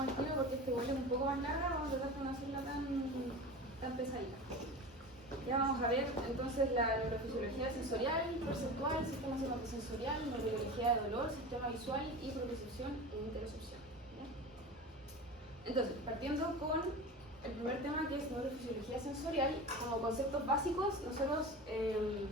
vamos al tiro porque este igual es un poco más larga, vamos a tratar de no hacerla tan pesadita. Ya vamos a ver entonces la neurofisiología sensorial, perceptual, sistema somatosensorial, neurobiología de dolor, sistema visual y propriocepción e interocepción. ¿Ya? Entonces, partiendo con el primer tema que es neurofisiología sensorial, como conceptos básicos, nosotros, el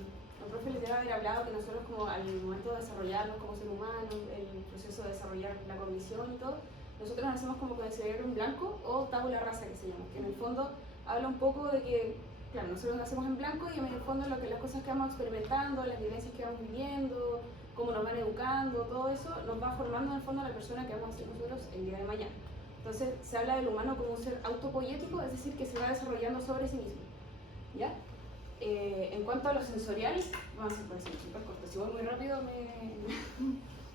profe les debe haber hablado que nosotros como al momento de desarrollarnos como ser humano, el proceso de desarrollar la cognición y todo, nosotros nacemos como con el cerebro en blanco o tabula rasa que se llama, que en el fondo habla un poco de que, claro, nosotros nacemos en blanco y en el fondo las cosas que vamos experimentando, las vivencias que vamos viviendo, cómo nos van educando, todo eso nos va formando en el fondo la persona que vamos a ser nosotros el día de mañana. Entonces se habla del humano como un ser autopoético, es decir, que se va desarrollando sobre sí mismo. ¿Ya? En cuanto a lo sensorial, vamos a hacer súper corto, si voy muy rápido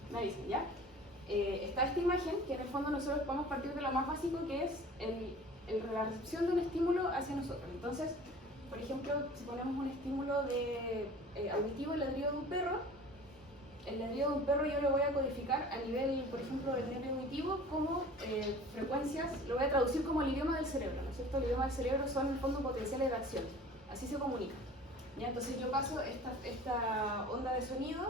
me dicen, ¿ya? Está esta imagen que en el fondo nosotros podemos partir de lo más básico que es la recepción de un estímulo hacia nosotros. Entonces, por ejemplo, si ponemos un estímulo auditivo, el ladrido de un perro, el ladrido de un perro yo lo voy a codificar a nivel, por ejemplo, del nervio auditivo como frecuencias, lo voy a traducir como el idioma del cerebro, ¿no es cierto? El idioma del cerebro son en el fondo potenciales de acción, así se comunica. ¿Ya? Entonces yo paso esta onda de sonido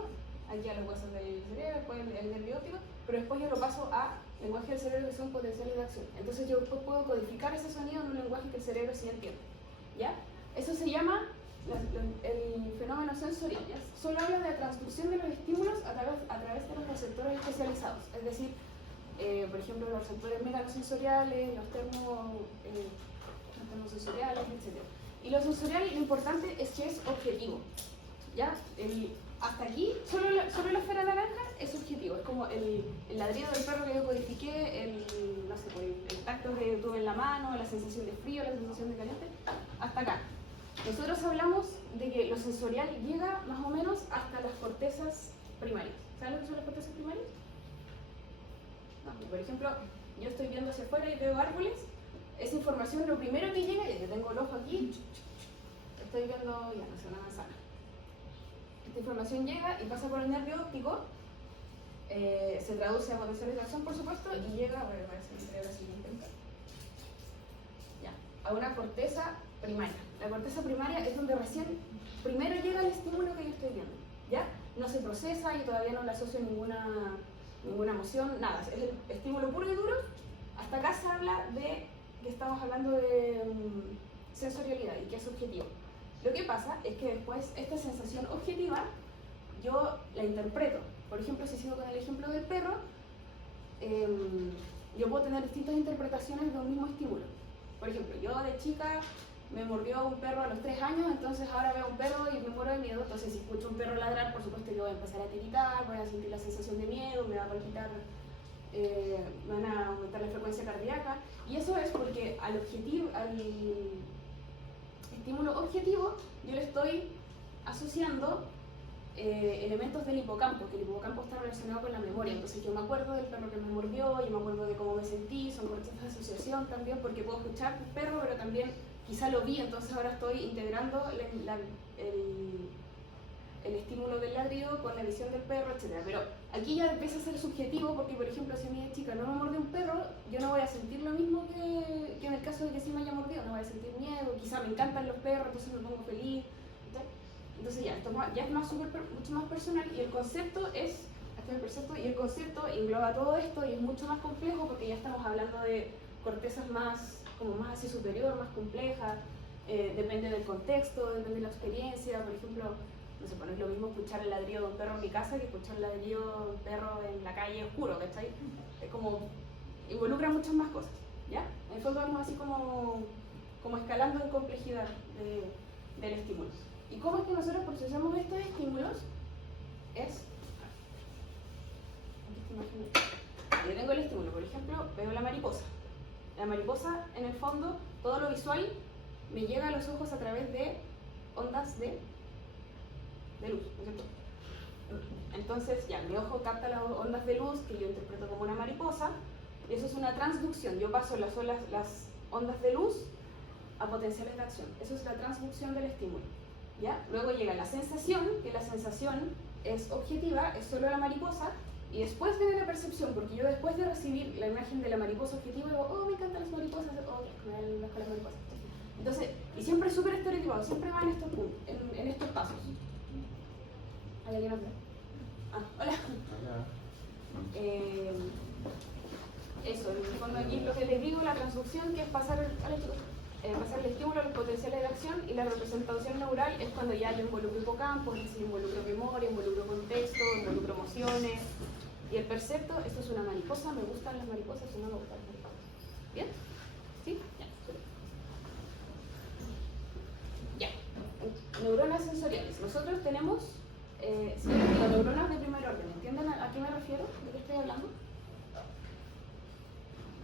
aquí a los huesos del cerebro, después el nervio óptico, pero después yo lo paso a lenguaje del cerebro que son potenciales de acción. Entonces yo después puedo codificar ese sonido en un lenguaje que el cerebro sí entiende. ¿Ya? Eso se llama el fenómeno sensorial. ¿Ya? Solo habla de la transducción de los estímulos a través de los receptores especializados, es decir, por ejemplo, los receptores meganosensoriales, los termosensoriales, etc. Y lo sensorial, lo importante es que es objetivo. ¿Ya? Hasta aquí, solo la esfera naranja es objetivo, es como el ladrido del perro que yo codifiqué, no sé, el tacto que tuve en la mano, la sensación de frío, la sensación de caliente, hasta acá. Nosotros hablamos de que lo sensorial llega más o menos hasta las cortezas primarias. ¿Saben lo que son las cortezas primarias? No, por ejemplo, yo estoy viendo hacia afuera y veo árboles, esa información lo primero que llega, ya que tengo el ojo aquí, estoy viendo, ya no sé, una manzana. Esta información llega y pasa por el nervio óptico, se traduce a potenciales de acción, por supuesto, y llega, a ver, parece que la siguiente, ya, a una corteza primaria. La corteza primaria es donde recién primero llega el estímulo que yo estoy viendo, ¿ya? No se procesa y todavía no le asocio ninguna emoción, nada, es el estímulo puro y duro. Hasta acá se habla de que estamos hablando de sensorialidad y que es objetivo. Lo que pasa es que después esta sensación objetiva yo la interpreto. Por ejemplo, si sigo con el ejemplo del perro, yo puedo tener distintas interpretaciones de un mismo estímulo. Por ejemplo, yo de chica me mordió un perro a los 3 años, entonces ahora veo un perro y me muero de miedo. Entonces si escucho un perro ladrar, por supuesto que voy a empezar a tiritar, voy a sentir la sensación de miedo, me va a palpitar, van a aumentar la frecuencia cardíaca. Y eso es porque al estímulo objetivo yo le estoy asociando elementos del hipocampo, que el hipocampo está relacionado con la memoria. Entonces yo me acuerdo del perro que me mordió, yo me acuerdo de cómo me sentí, son procesos de asociación también, porque puedo escuchar un perro, pero también quizá lo vi, entonces ahora estoy integrando el estímulo del ladrido con la visión del perro, etc. Pero aquí ya empieza a ser subjetivo, porque por ejemplo si a mí de chica no me mordió un perro, yo no voy a sentir lo mismo que en el caso de que sí me haya mordido, no voy a sentir miedo, quizá me encantan los perros, entonces me pongo feliz. Entonces ya, esto ya es mucho más personal y el concepto engloba todo esto y es mucho más complejo porque ya estamos hablando de cortezas más hacia superior, más complejas, depende del contexto, depende de la experiencia. Por ejemplo, no sé, no es lo mismo escuchar el ladrido de un perro en mi casa que escuchar el ladrido de un perro en la calle oscuro, ¿cachai? Es como, involucra muchas más cosas, ¿ya? En el fondo vamos así como escalando en complejidad del estímulo. ¿Y cómo es que nosotros procesamos estos estímulos? Yo tengo el estímulo, por ejemplo, veo la mariposa. La mariposa, en el fondo, todo lo visual me llega a los ojos a través de ondas de luz, ¿no es cierto? Entonces, ya, mi ojo capta las ondas de luz que yo interpreto como una mariposa, y eso es una transducción. Yo paso las ondas de luz a potenciales de acción. Eso es la transducción del estímulo. ¿Ya? Luego llega la sensación, que la sensación es objetiva, es solo la mariposa, Y después viene la percepción, porque yo después de recibir la imagen de la mariposa objetivo digo, oh, me encantan las mariposas, oh, me dan las mariposas. Entonces, y siempre es súper estereotipado, siempre va en estos puntos, en estos pasos. ¿Hay alguien más? Ah, hola. Eso, en el fondo aquí lo que les digo, la transducción, que es pasar el estímulo a los potenciales de acción, y la representación neural es cuando ya yo involucro hipocampo, es decir, involucro memoria, involucro contexto, involucro emociones. Y el percepto, esto es una mariposa, me gustan las mariposas o no me gustan las mariposas. ¿Bien? ¿Sí? Ya. Neuronas sensoriales. Nosotros tenemos las neuronas de primer orden. ¿Entienden a qué me refiero? ¿De qué estoy hablando?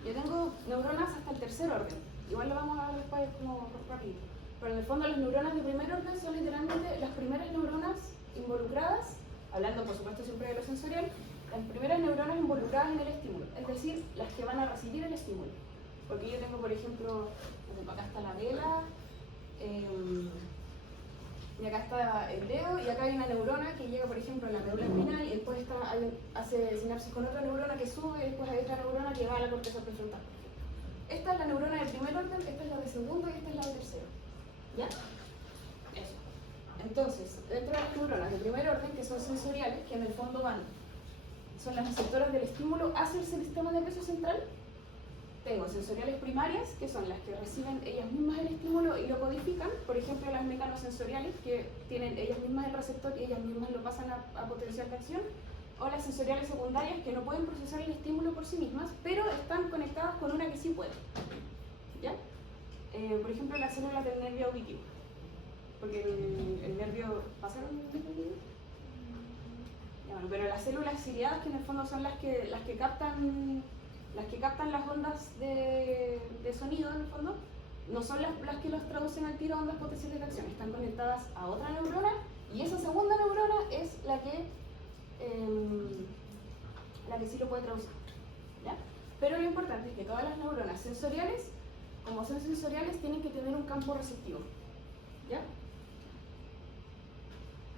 Yo tengo neuronas hasta el tercer orden. Igual lo vamos a ver después como rápido. Pero en el fondo las neuronas de primer orden son literalmente las primeras neuronas involucradas, hablando por supuesto siempre de lo sensorial, las primeras neuronas involucradas en el estímulo, es decir, las que van a recibir el estímulo. Porque yo tengo, por ejemplo, acá está la vela, y acá está el dedo, y acá hay una neurona que llega, por ejemplo, a la médula espinal, y después hace sinapsis con otra neurona que sube, y después hay otra neurona que va a la corteza prefrontal. Esta es la neurona del primer orden, esta es la de segundo y esta es la de tercero. ¿Ya? Eso. Entonces, dentro de las neuronas de primer orden, que son sensoriales, que en el fondo son las receptoras del estímulo hacia el sistema nervioso central, tengo sensoriales primarias, que son las que reciben ellas mismas el estímulo y lo codifican, por ejemplo las mecanosensoriales, que tienen ellas mismas el receptor y ellas mismas lo pasan a potencial de acción, o las sensoriales secundarias, que no pueden procesar el estímulo por sí mismas, pero están conectadas con una que sí puede. ¿Ya? Por ejemplo, las células del nervio auditivo, porque el nervio... ¿Pasaron el nervio auditivo? Ya, bueno, pero las células ciliadas, que en el fondo son las que captan las ondas de sonido, en el fondo, no son las que los traducen al tiro a ondas potenciales de acción, están conectadas a otra neurona, y esa segunda neurona es la que sí lo puede traducir. ¿Ya? Pero lo importante es que todas las neuronas sensoriales, como son sensoriales, tienen que tener un campo receptivo. ¿Ya?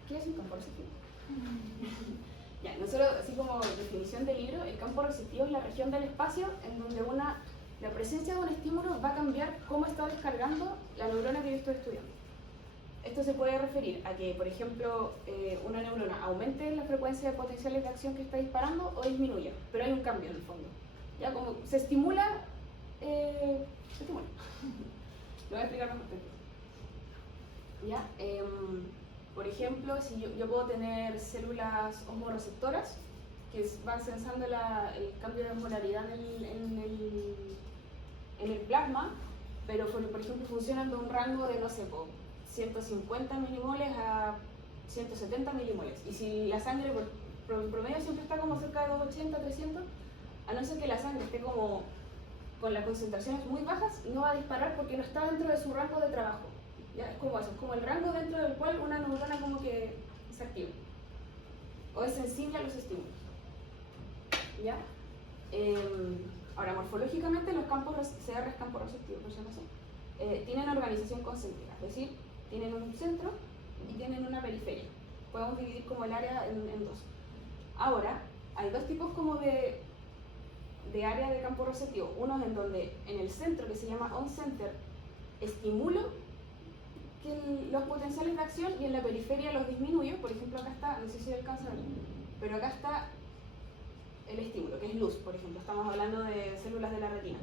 ¿Qué es un campo receptivo? Ya, nosotros, así como definición del libro, el campo receptivo es la región del espacio en donde la presencia de un estímulo va a cambiar cómo está descargando la neurona que yo estoy estudiando. Esto se puede referir a que, por ejemplo, una neurona aumente la frecuencia de potenciales de acción que está disparando o disminuya, pero hay un cambio en el fondo. Ya, como se estimula, se estimula. Lo voy a explicar mejor. ¿Ya? Por ejemplo, si yo puedo tener células osmorreceptoras que van sensando el cambio de osmolaridad en el plasma, pero por ejemplo funcionan de un rango de, no sé, 150 milimoles a 170 milimoles. Y si la sangre por promedio siempre está como cerca de 280, 300, a no ser que la sangre esté como con las concentraciones muy bajas, no va a disparar porque no está dentro de su rango de trabajo. ¿Ya? Es como eso, es como el rango dentro del cual una neurona como que se activa o es sensible a los estímulos. ¿Ya? Ahora, morfológicamente los campos CR, campos receptivos, por si acaso, tienen organización concéntrica, es decir, tienen un centro y tienen una periferia. Podemos dividir como el área en dos. Ahora, hay dos tipos como de área de campo receptivo. Uno es en donde en el centro, que se llama on-center, estimulo los potenciales de acción y en la periferia los disminuyo. Por ejemplo, acá está, no sé si alcanza a ver, pero acá está el estímulo, que es luz, por ejemplo. Estamos hablando de células de la retina.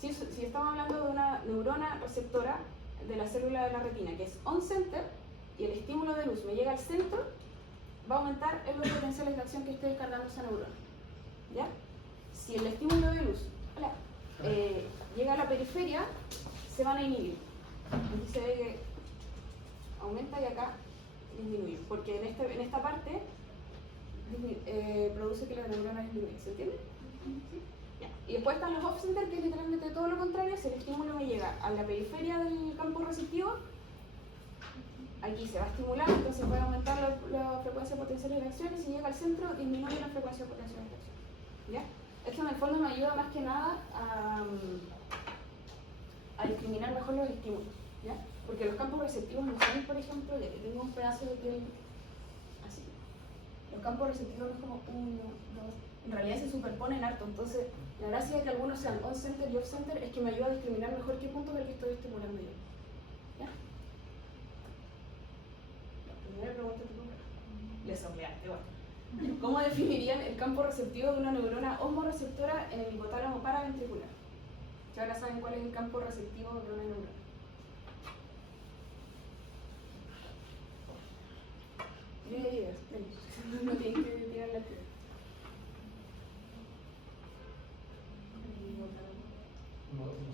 Si estamos hablando de una neurona receptora de la célula de la retina, que es on-center, y el estímulo de luz me llega al centro, va a aumentar los potenciales de acción que esté descargando esa neurona. ¿Ya? Si el estímulo de luz llega a la periferia, se van a inhibir. Entonces se ve que aumenta y acá disminuye, porque en esta parte produce que la neurona disminuya. ¿Se entiende? ¿Sí? Ya. Y después están los off-center, que es literalmente todo lo contrario. Si el estímulo me llega a la periferia del campo receptivo, aquí se va a estimular, entonces puede aumentar la frecuencia de potenciales de acción, y si llega al centro, disminuye la frecuencia de potenciales de acción. ¿Ya? Esto en el fondo me ayuda más que nada a discriminar mejor los estímulos. ¿Ya? Porque los campos receptivos no son, por ejemplo, ya que tengo un pedazo de piel así. Los campos receptivos no es como 1, 2, en realidad se superponen harto, entonces la gracia de que algunos sean on-center y off-center es que me ayuda a discriminar mejor qué punto del que estoy estimulando yo. ¿Ya? La primera pregunta que le sopleaste, bueno. ¿Cómo definirían el campo receptivo de una neurona osmoreceptora en el hipotálamo paraventricular? Que ahora saben cuál es el campo receptivo de una neurona. Tiene ideas, no tienen que tirar la piedra.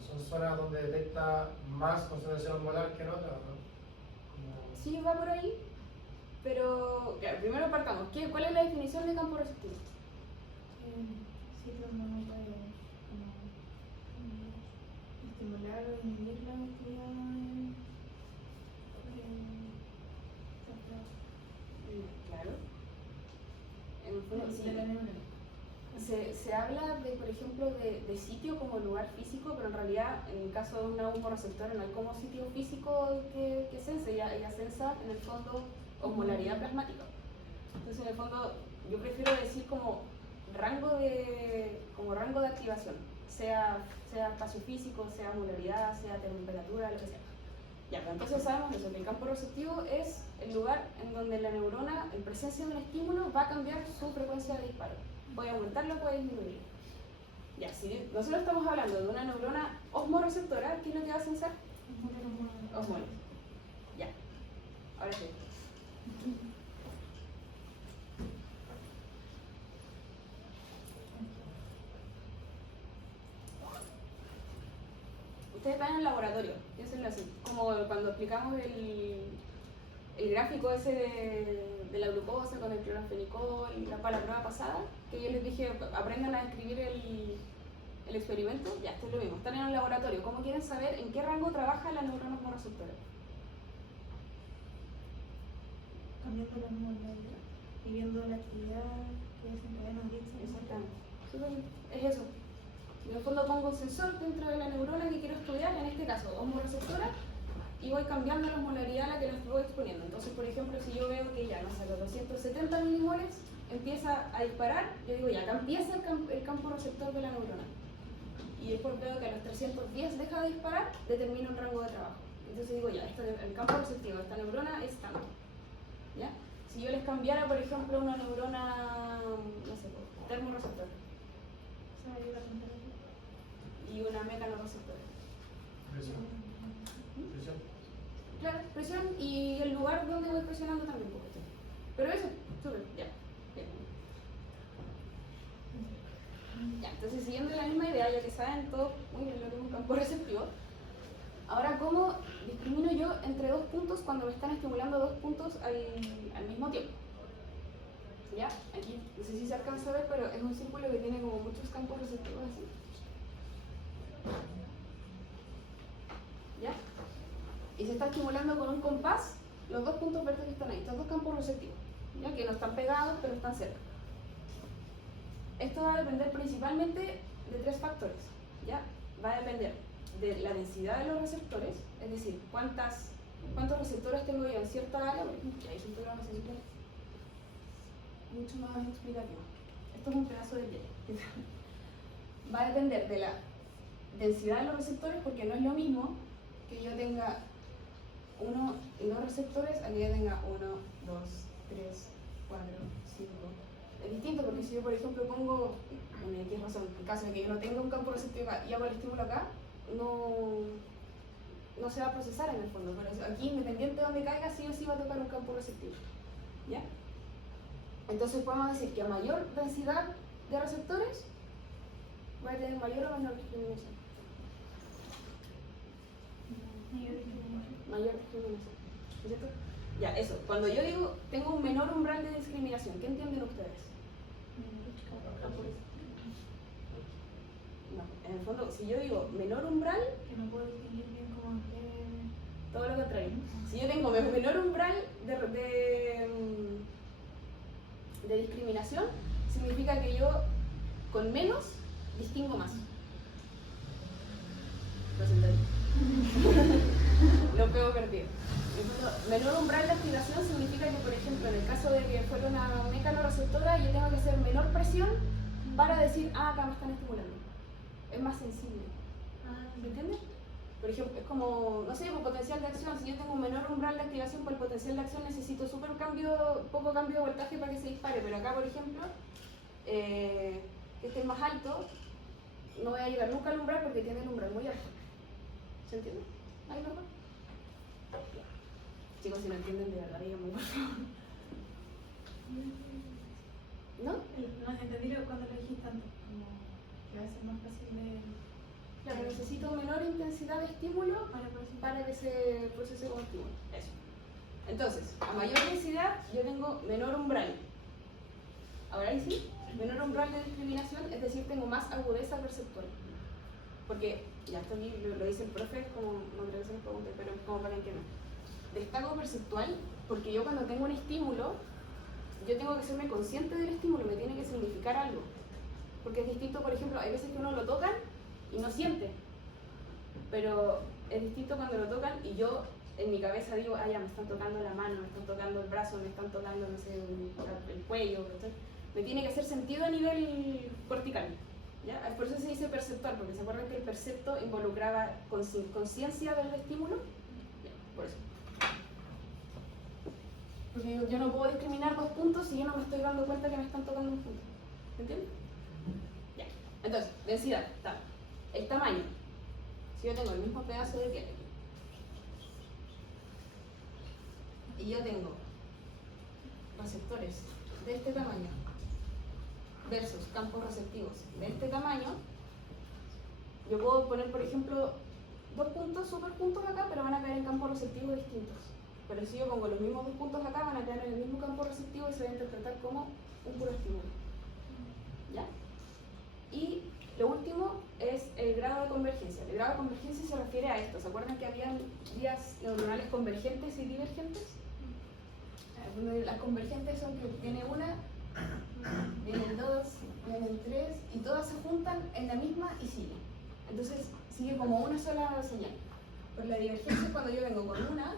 Son zonas donde detecta más concentración osmolar que en otras, ¿no? Como... Sí, va por ahí, pero claro, primero partamos. ¿Cuál es la definición de campo receptivo? Sitios donde puede estimular o inhibir la actividad Claro. En el fondo, sí. de la neurona. Se habla de, por ejemplo, de sitio como lugar físico, pero en realidad, en el caso de una osmoreceptora, no hay como sitio físico que sense, ella sensa en el fondo osmolaridad plasmática. Entonces, en el fondo, yo prefiero decir como rango de activación, sea espacio físico, sea osmolaridad, sea temperatura, lo que sea. Ya, pero entonces sabemos eso, que el campo receptivo es el lugar en donde la neurona, en presencia de un estímulo, va a cambiar su frecuencia de disparo. Puede aumentarlo, puede disminuirlo. Ya, si nosotros estamos hablando de una neurona osmoreceptora, ¿qué es lo que va a sensar? Osmoles. Ya, ahora sí. Ustedes están en el laboratorio, piénsenlo así, como cuando explicamos el gráfico ese de la glucosa con el cloranfenicol, para la prueba pasada, que yo les dije, aprendan a escribir el experimento, ya, esto es lo mismo, están en el laboratorio, ¿cómo quieren saber en qué rango trabaja la neurona osmoreceptora? Cambiando la osmolaridad y viendo la actividad que desencadena dicha. Exactamente. Es eso. En el fondo pongo un sensor dentro de la neurona que quiero estudiar, en este caso osmoreceptora, y voy cambiando la osmolaridad a la que la estoy exponiendo. Entonces, por ejemplo, si yo veo que ya, no sé, los 270 milimoles empieza a disparar, yo digo ya, acá empieza el campo receptor de la neurona. Y después veo que a los 310 deja de disparar, determino un rango de trabajo. Entonces digo ya, el campo receptivo de esta neurona es tanto. ¿Ya? Si yo les cambiara, por ejemplo, una neurona, no sé, termorreceptora y una mecanoreceptora. Presión. Claro, presión y el lugar donde voy presionando también por usted. Pero eso, súper, ya. Bien. Ya, entonces siguiendo la misma idea, ya que saben todo muy bien lo que es un campo receptivo, ahora cómo discrimino yo entre dos puntos cuando me están estimulando dos puntos al mismo tiempo. ¿Ya? Aquí, no sé si se alcanza a ver, pero es un círculo que tiene como muchos campos receptivos así. ¿Ya? Y se está estimulando con un compás los dos puntos verdes que están ahí, estos dos campos receptivos, ¿ya? Que no están pegados, pero están cerca. Esto va a depender principalmente de tres factores, ¿ya? Va a depender de la densidad de los receptores, es decir, cuántos receptores tengo yo en cierta área, porque ahí siempre lo necesito mucho más explicativo. Esto es un pedazo de piel. Va a depender de la densidad de los receptores, porque no es lo mismo que yo tenga uno y dos receptores a que yo tenga 1, 2, 3, 4, 5. Es distinto porque si yo, por ejemplo, pongo, en X razón, en caso de que yo no tenga un campo receptivo acá y hago el estímulo acá, no se va a procesar en el fondo. Pero aquí, independiente de donde caiga, sí o sí va a tocar un campo receptivo. ¿Ya? Entonces podemos decir que a mayor densidad de receptores, va a tener mayor o menor discriminación. Mayor discriminación. ¿Cierto? Ya, eso. Cuando yo digo tengo un menor umbral de discriminación, ¿qué entienden ustedes? No, en el fondo, si yo digo menor umbral, Que no puedo distinguir bien como que... todo lo contrario. Si yo tengo menor umbral de discriminación, significa que yo con menos distingo más. Lo siento. lo pego perdido. Menor umbral de activación significa que, por ejemplo, en el caso de que fuera una mecanoreceptora, yo tengo que hacer menor presión para decir, ah, acá me están estimulando. Es más sensible. ¿Me entiendes? Por ejemplo, es como, no sé, por potencial de acción. Si yo tengo un menor umbral de activación para el potencial de acción, necesito poco cambio de voltaje para que se dispare. Pero acá, por ejemplo, que esté más alto, no voy a llegar nunca al umbral porque tiene el umbral muy alto. ¿Se entiende? ¿Ahí lo ven? Chicos, si no entienden de verdad, díganme por favor. ¿No? No entendí cuando lo dijiste antes, como que va a ser más fácil de... Claro, necesito menor intensidad de estímulo para que se procese como estímulo. Eso. Entonces, a mayor densidad yo tengo menor umbral. Ahora ahí sí, menor umbral de discriminación, es decir, tengo más agudeza perceptual. Porque, ya esto aquí lo dice el profe, como no creo que se me pregunte, pero como para que no. Destaco perceptual porque yo cuando tengo un estímulo, yo tengo que serme consciente del estímulo, me tiene que significar algo. Porque es distinto, por ejemplo, hay veces que uno lo tocan y no siente. Pero es distinto cuando lo tocan y yo en mi cabeza digo, ah, ya me están tocando la mano, me están tocando el brazo, me están tocando, no sé, el cuello. ¿Entendés? Me tiene que hacer sentido a nivel cortical. ¿Ya? Por eso se dice perceptual, porque se acuerdan que el percepto involucraba conciencia del estímulo. Bien, por eso. Porque yo no puedo discriminar dos puntos si yo no me estoy dando cuenta que me están tocando un punto. ¿Me entiendes? Ya. Entonces, densidad, tal. El tamaño. Si yo tengo el mismo pedazo de piel y yo tengo receptores de este tamaño versus campos receptivos de este tamaño, yo puedo poner, por ejemplo, dos puntos, superpuntos acá, pero van a caer en campos receptivos distintos. Pero si yo pongo los mismos dos puntos acá, van a caer en el mismo campo receptivo y se va a interpretar como un puro estímulo. ¿Ya? Y lo último es el grado de convergencia. El grado de convergencia se refiere a esto. ¿Se acuerdan que habían vías neuronales convergentes y divergentes? Las convergentes son que tiene una, vienen dos, vienen tres, y todas se juntan en la misma y siguen. Entonces sigue como una sola señal. Pues la divergencia es cuando yo vengo con una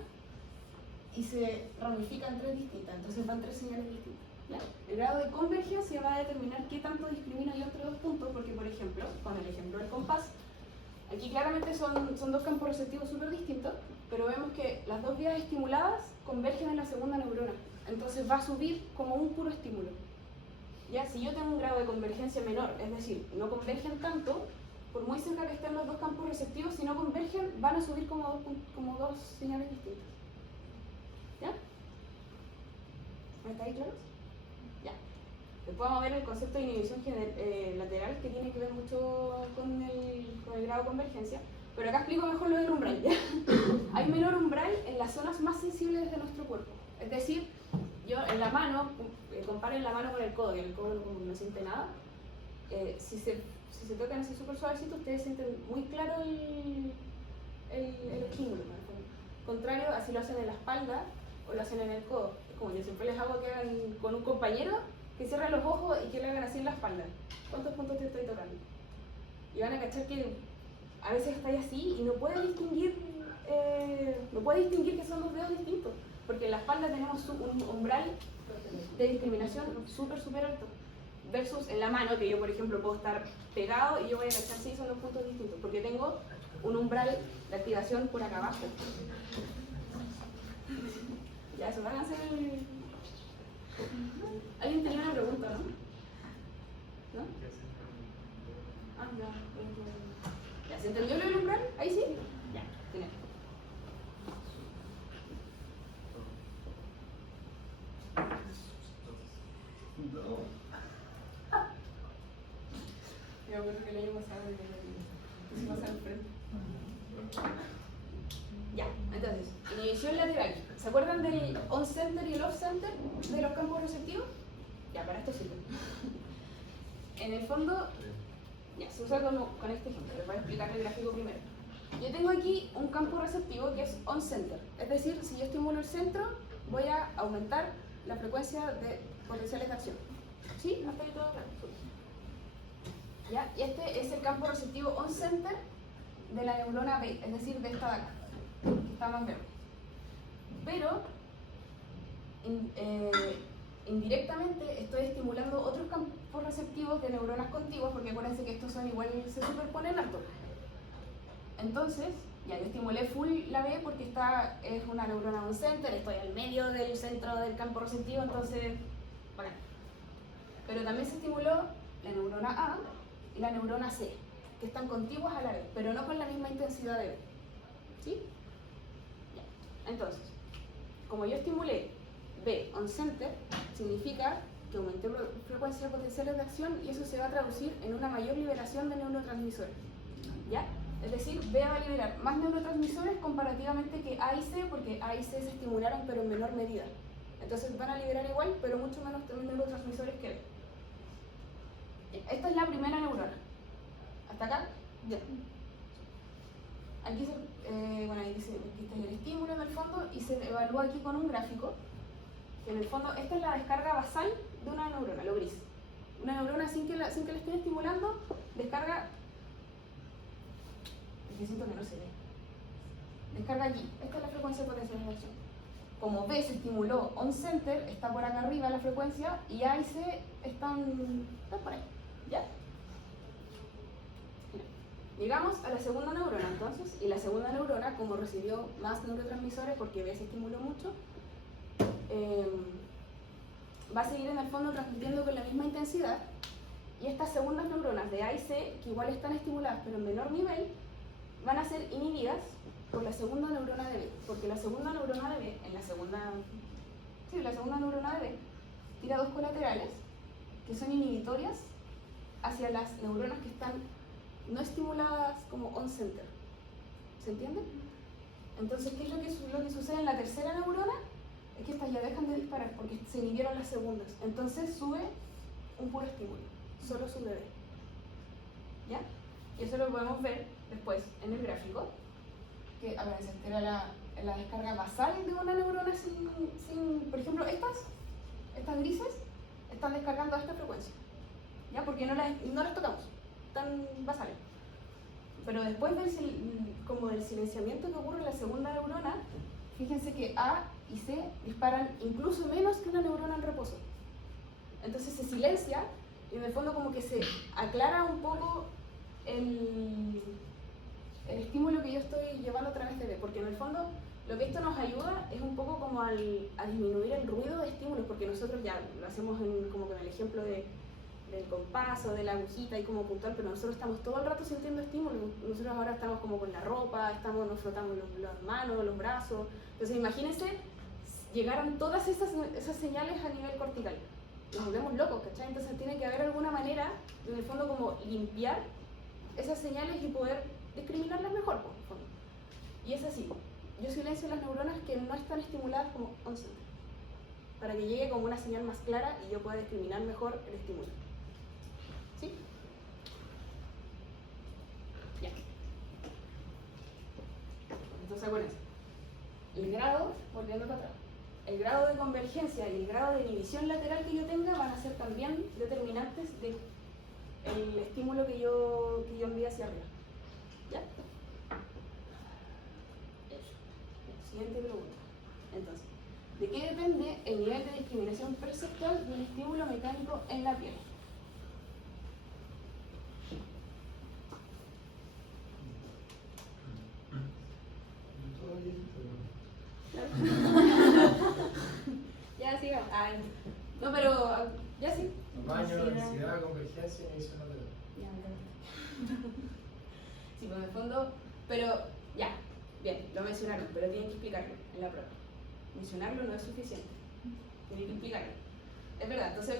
y se ramifican tres distintas, entonces van tres señales distintas. ¿Ya? El grado de convergencia va a determinar qué tanto discrimino yo entre dos puntos, porque por ejemplo, con el ejemplo del compás, aquí claramente son dos campos receptivos súper distintos, pero vemos que las dos vías estimuladas convergen en la segunda neurona, entonces va a subir como un puro estímulo. ¿Ya? Si yo tengo un grado de convergencia menor, es decir, no convergen tanto, por muy cerca que estén los dos campos receptivos, si no convergen, van a subir como dos señales distintas. ¿Ya? ¿Está ahí claro? Ya. Después vamos a ver el concepto de inhibición lateral, que tiene que ver mucho con el grado de convergencia, pero acá explico mejor lo del umbral. ¿Ya? Hay menor umbral en las zonas más sensibles de nuestro cuerpo. Es decir, yo en la mano, comparen la mano con el codo, que el codo no siente nada. Si se tocan así súper suavecito, ustedes sienten muy claro el estímulo. Contrario, así lo hacen en la espalda o lo hacen en el codo. Como yo siempre les hago que hagan con un compañero, que cierren los ojos y que le hagan así en la espalda. ¿Cuántos puntos te estoy tocando? Y van a cachar que a veces estáis así y no puede distinguir que son dos dedos distintos. Porque en la espalda tenemos un umbral de discriminación súper alto. Versus en la mano, que yo por ejemplo puedo estar pegado y yo voy a cachar si son dos puntos distintos. Porque tengo un umbral de activación por acá abajo. Ya, eso van a hacer el... ¿Alguien tenía una pregunta, no? ¿No? Ah, ya. ¿Ya se entendió lo del umbral? ¿Ahí sí? Ya, genial. Yo creo que el año pasado se pasa al frente. Ya, entonces, inhibición lateral. ¿Se acuerdan del on-center y el off-center de los campos receptivos? Ya, para esto sirve. En el fondo, ya, se usa con este ejemplo. Les voy a explicar el gráfico primero. Yo tengo aquí un campo receptivo que es on-center. Es decir, si yo estimulo el centro, voy a aumentar la frecuencia de potenciales de acción. ¿Sí? ¿No está ahí todo claro? ¿Ya? Y este es el campo receptivo on-center de la neurona B, es decir, de esta de acá. que está más verde. Pero indirectamente estoy estimulando otros campos receptivos de neuronas contiguas, porque acuérdense que estos son igual, se superponen harto. Entonces, ya yo estimulé full la B porque esta es una neurona on center, estoy al medio del centro del campo receptivo, entonces, bueno. Pero también se estimuló la neurona A y la neurona C, que están contiguas a la B, pero no con la misma intensidad de B. ¿Sí? Ya. Entonces, como yo estimulé B on center, significa que aumenté frecuencia de potenciales de acción y eso se va a traducir en una mayor liberación de neurotransmisores. ¿Ya? Es decir, B va a liberar más neurotransmisores comparativamente que A y C, porque A y C se estimularon pero en menor medida. Entonces van a liberar igual, pero mucho menos neurotransmisores que B. Esta es la primera neurona. ¿Hasta acá? Ya. Aquí bueno, ahí dice, aquí está el estímulo en el fondo y se evalúa aquí con un gráfico. Que en el fondo, esta es la descarga basal de una neurona, lo gris. Una neurona sin que la estén estimulando, descarga. Yo siento que no se ve. Descarga allí. Esta es la frecuencia de potencial de acción. Como B se estimuló on center, está por acá arriba la frecuencia, y A y C están por ahí. ¿Ya? Llegamos a la segunda neurona entonces, y la segunda neurona, como recibió más neurotransmisores porque B se estimuló mucho, va a seguir en el fondo transmitiendo con la misma intensidad, y estas segundas neuronas de A y C, que igual están estimuladas pero en menor nivel, van a ser inhibidas por la segunda neurona de B, porque la segunda neurona de B, la segunda neurona de B, tira dos colaterales que son inhibitorias hacia las neuronas que están no estimuladas como on center. ¿Se entiende? Entonces, ¿qué es lo que sucede en la tercera neurona? Es que estas ya dejan de disparar porque se inhibieron las segundas. Entonces sube un puro estímulo, solo sube B. ¿Ya? Y eso lo podemos ver después en el gráfico, que a ver, esta era la descarga basal de una neurona sin por ejemplo, estas grises están descargando a esta frecuencia, ¿ya? Porque no las tocamos, están basales. Pero después como del silenciamiento que ocurre en la segunda neurona, fíjense que A y C disparan incluso menos que una neurona en reposo. Entonces se silencia y en el fondo como que se aclara un poco el estímulo que yo estoy llevando a través de B, porque en el fondo lo que esto nos ayuda es un poco como a disminuir el ruido de estímulos, porque nosotros ya lo hacemos como con el ejemplo del compás o de la agujita y como puntual, pero nosotros estamos todo el rato sintiendo estímulos. Nosotros ahora estamos como con la ropa, nos frotamos las manos, los brazos. Entonces imagínense, llegaran todas esas señales a nivel cortical. Nos volvemos locos, ¿cachai? Entonces tiene que haber alguna manera, en el fondo, como limpiar esas señales y poder discriminarlas mejor, por el fondo. Y es así. Yo silencio las neuronas que no están estimuladas como on center, para que llegue como una señal más clara y yo pueda discriminar mejor el estímulo. ¿Sí? Ya. Entonces acuérdense, el grado, volviendo para atrás, el grado de convergencia y el grado de inhibición lateral que yo tenga van a ser también determinantes del estímulo que yo envíe hacia arriba. ¿Ya? Eso. Siguiente pregunta. Entonces, ¿de qué depende el nivel de discriminación perceptual del estímulo mecánico en la piel? Ya sigamos. No, pero ya sí. Tamaño, densidad, convergencia y inhibición lateral. Ya, sí, pues en el fondo, pero ya, bien, lo mencionaron, pero tienen que explicarlo en la prueba. Mencionarlo no es suficiente, tienen que explicarlo. Es verdad, entonces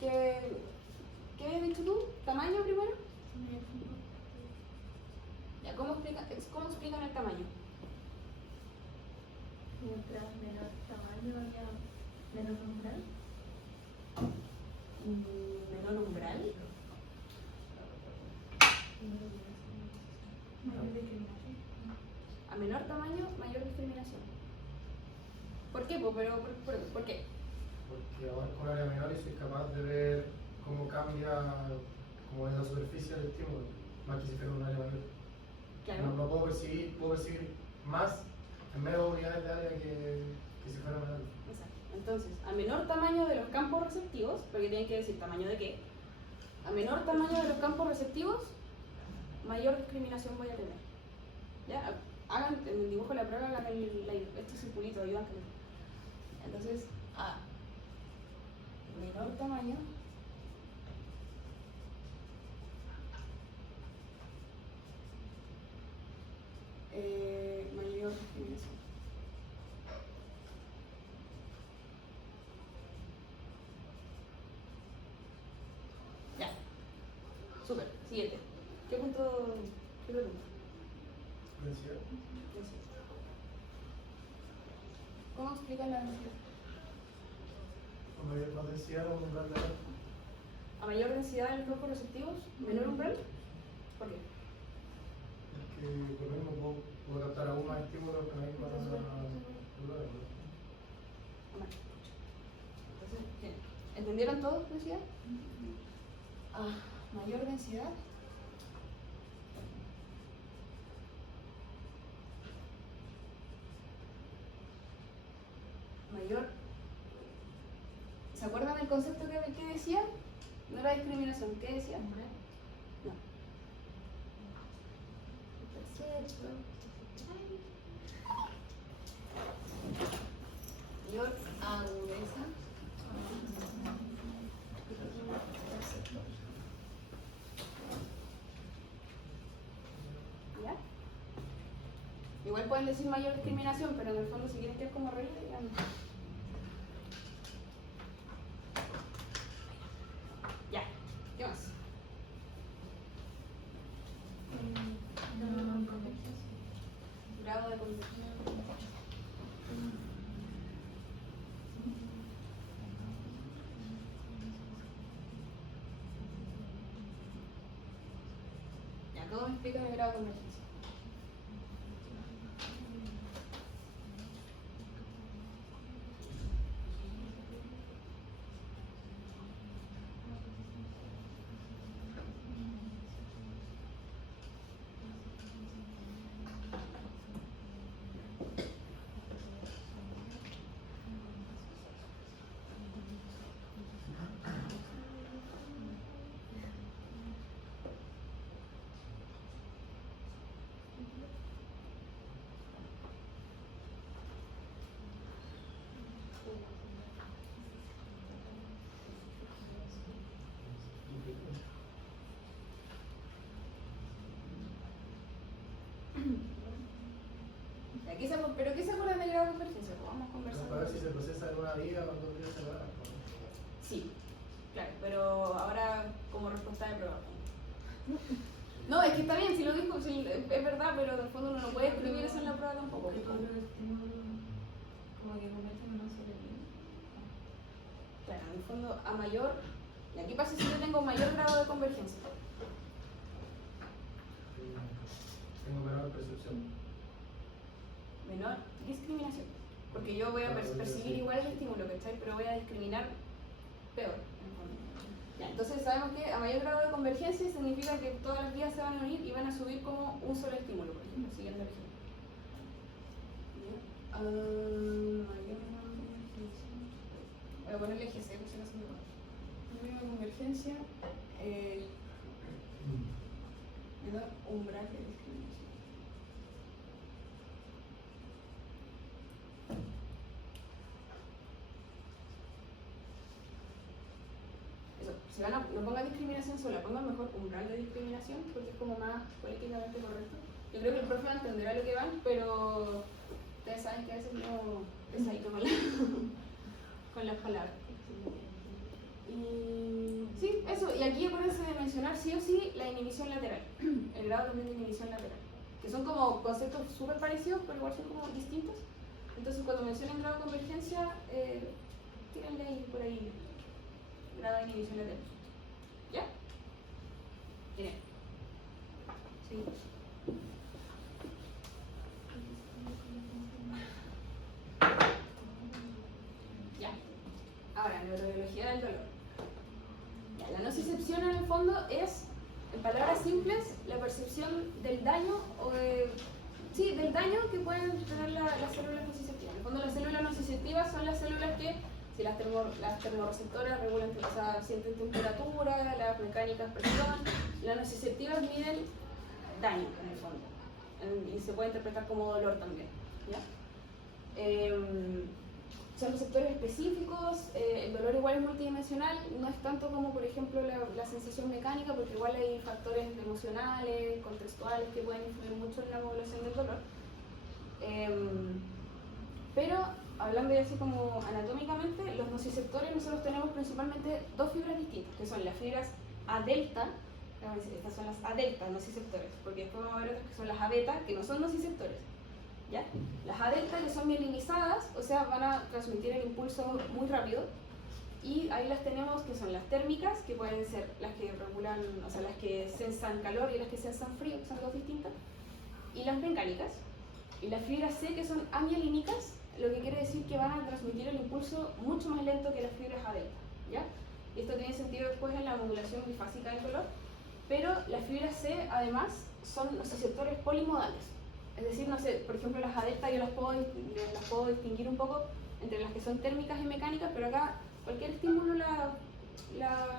¿qué has dicho tú? ¿Tamaño primero? Ya, ¿cómo explican el tamaño? Mientras menor tamaño haya menor umbral. Menor umbral. Mayor discriminación. A menor tamaño, mayor discriminación. ¿Por qué? ¿Por qué? Porque abarco un área menor y soy capaz de ver cómo cambia como en la superficie del estímulo, más que si fuera un área mayor. Claro. No puedo percibir más en menos unidades de área que si fuera menor. Exacto. Entonces, a menor tamaño de los campos receptivos, porque tienen que decir tamaño de qué, a menor tamaño de los campos receptivos, mayor discriminación voy a tener. ¿Ya? Hagan en el dibujo de la prueba, hagan este circulito, ayudan. Entonces, a menor tamaño, mayor discriminación. Ya. Súper. Siguiente. ¿Qué punto? ¿Qué pregunta? Densidad. ¿Cómo explican la densidad? A mayor más densidad o un umbral de error. A mayor densidad en los campos receptivos, menor umbral. ¿Por qué? Porque por lo mismo puedo captar aún más estímulos que la misma umbral. Entonces, ¿qué? ¿Entendieron todos densidad? Mayor densidad. Mayor. ¿Se acuerdan del concepto que decía? No era discriminación, ¿qué decía? No. Mayor agudeza. ¿Ya? Igual pueden decir mayor discriminación, pero en el fondo si quieren que es como regla, digan. Ya, ¿qué más? Grado de convergencia. Ya, ¿cómo me explican el grado de convergencia? ¿Pero qué se acuerdan del grado de convergencia? Pues vamos a conversar. Para ver si se procesa en una vía o en dos vías separadas. Sí, claro, pero ahora como respuesta de prueba. No, es que está bien, si lo dijo, sí, es verdad, pero en el fondo uno no puede escribir eso en la prueba tampoco. Porque todos los estímulos como que convergen en una sola línea. Claro, en el fondo a mayor. ¿Y aquí pasa si yo tengo mayor grado de convergencia? Tengo menor percepción. Menor discriminación. Porque yo voy a percibir igual el estímulo, ¿cachai? Pero voy a discriminar peor. En el fondo. Ya, entonces sabemos que a mayor grado de convergencia significa que todas las vías se van a unir y van a subir como un solo estímulo, por ejemplo, siguiendo el ejemplo. Mayor grado de convergencia. Voy a ponerle GC, por si acaso me va. Mayor grado de convergencia. Menor umbral de discriminación. Si van a, no pongan discriminación sola, pongan mejor umbral de discriminación porque es como más políticamente correcto. Yo creo que el profe entenderá lo que van, pero ustedes saben que a veces no es ahí como con las palabras. Y sí, eso. Y aquí acuérdense de mencionar sí o sí la inhibición lateral, el grado también de inhibición lateral, que son como conceptos súper parecidos, pero igual son como distintos. Entonces cuando mencionen grado de convergencia, tírenle ahí por ahí. Grado de inhibición lateral. ¿Ya? Bien. Sí. Ya. Ahora, neurobiología del dolor. Ya, la nocicepción en el fondo es, en palabras simples, la percepción del daño o de Sí, del daño que pueden tener las células nociceptivas. En el fondo, las células nociceptivas son las células que, si las termorreceptoras regulan, o sea, sienten temperatura, las mecánicas presión, las nociceptivas miden daño, en el fondo. Y se puede interpretar como dolor también. ¿Ya? Son receptores específicos, el dolor igual es multidimensional, no es tanto como por ejemplo la sensación mecánica, porque igual hay factores emocionales, contextuales que pueden influir mucho en la modulación del dolor. Pero hablando ya así como anatómicamente, los nociceptores nosotros tenemos principalmente dos fibras distintas, que son las fibras A delta, estas son las A delta nociceptores, porque después vamos a ver otras que son las A beta, que no son nociceptores. ¿Ya? Las A delta que son mielinizadas, o sea, van a transmitir el impulso muy rápido, y ahí las tenemos que son las térmicas, que pueden ser las que regulan, o sea, las que sensan calor y las que sensan frío, que son dos distintas, y las mecánicas. Y las fibras C, que son amielínicas, lo que quiere decir que van a transmitir el impulso mucho más lento que las fibras A delta, ¿ya? Y esto tiene sentido después en la modulación bifásica del dolor, pero las fibras C además son nociceptores polimodales. Es decir, no sé, por ejemplo las A delta yo las puedo distinguir un poco entre las que son térmicas y mecánicas, pero acá cualquier estímulo la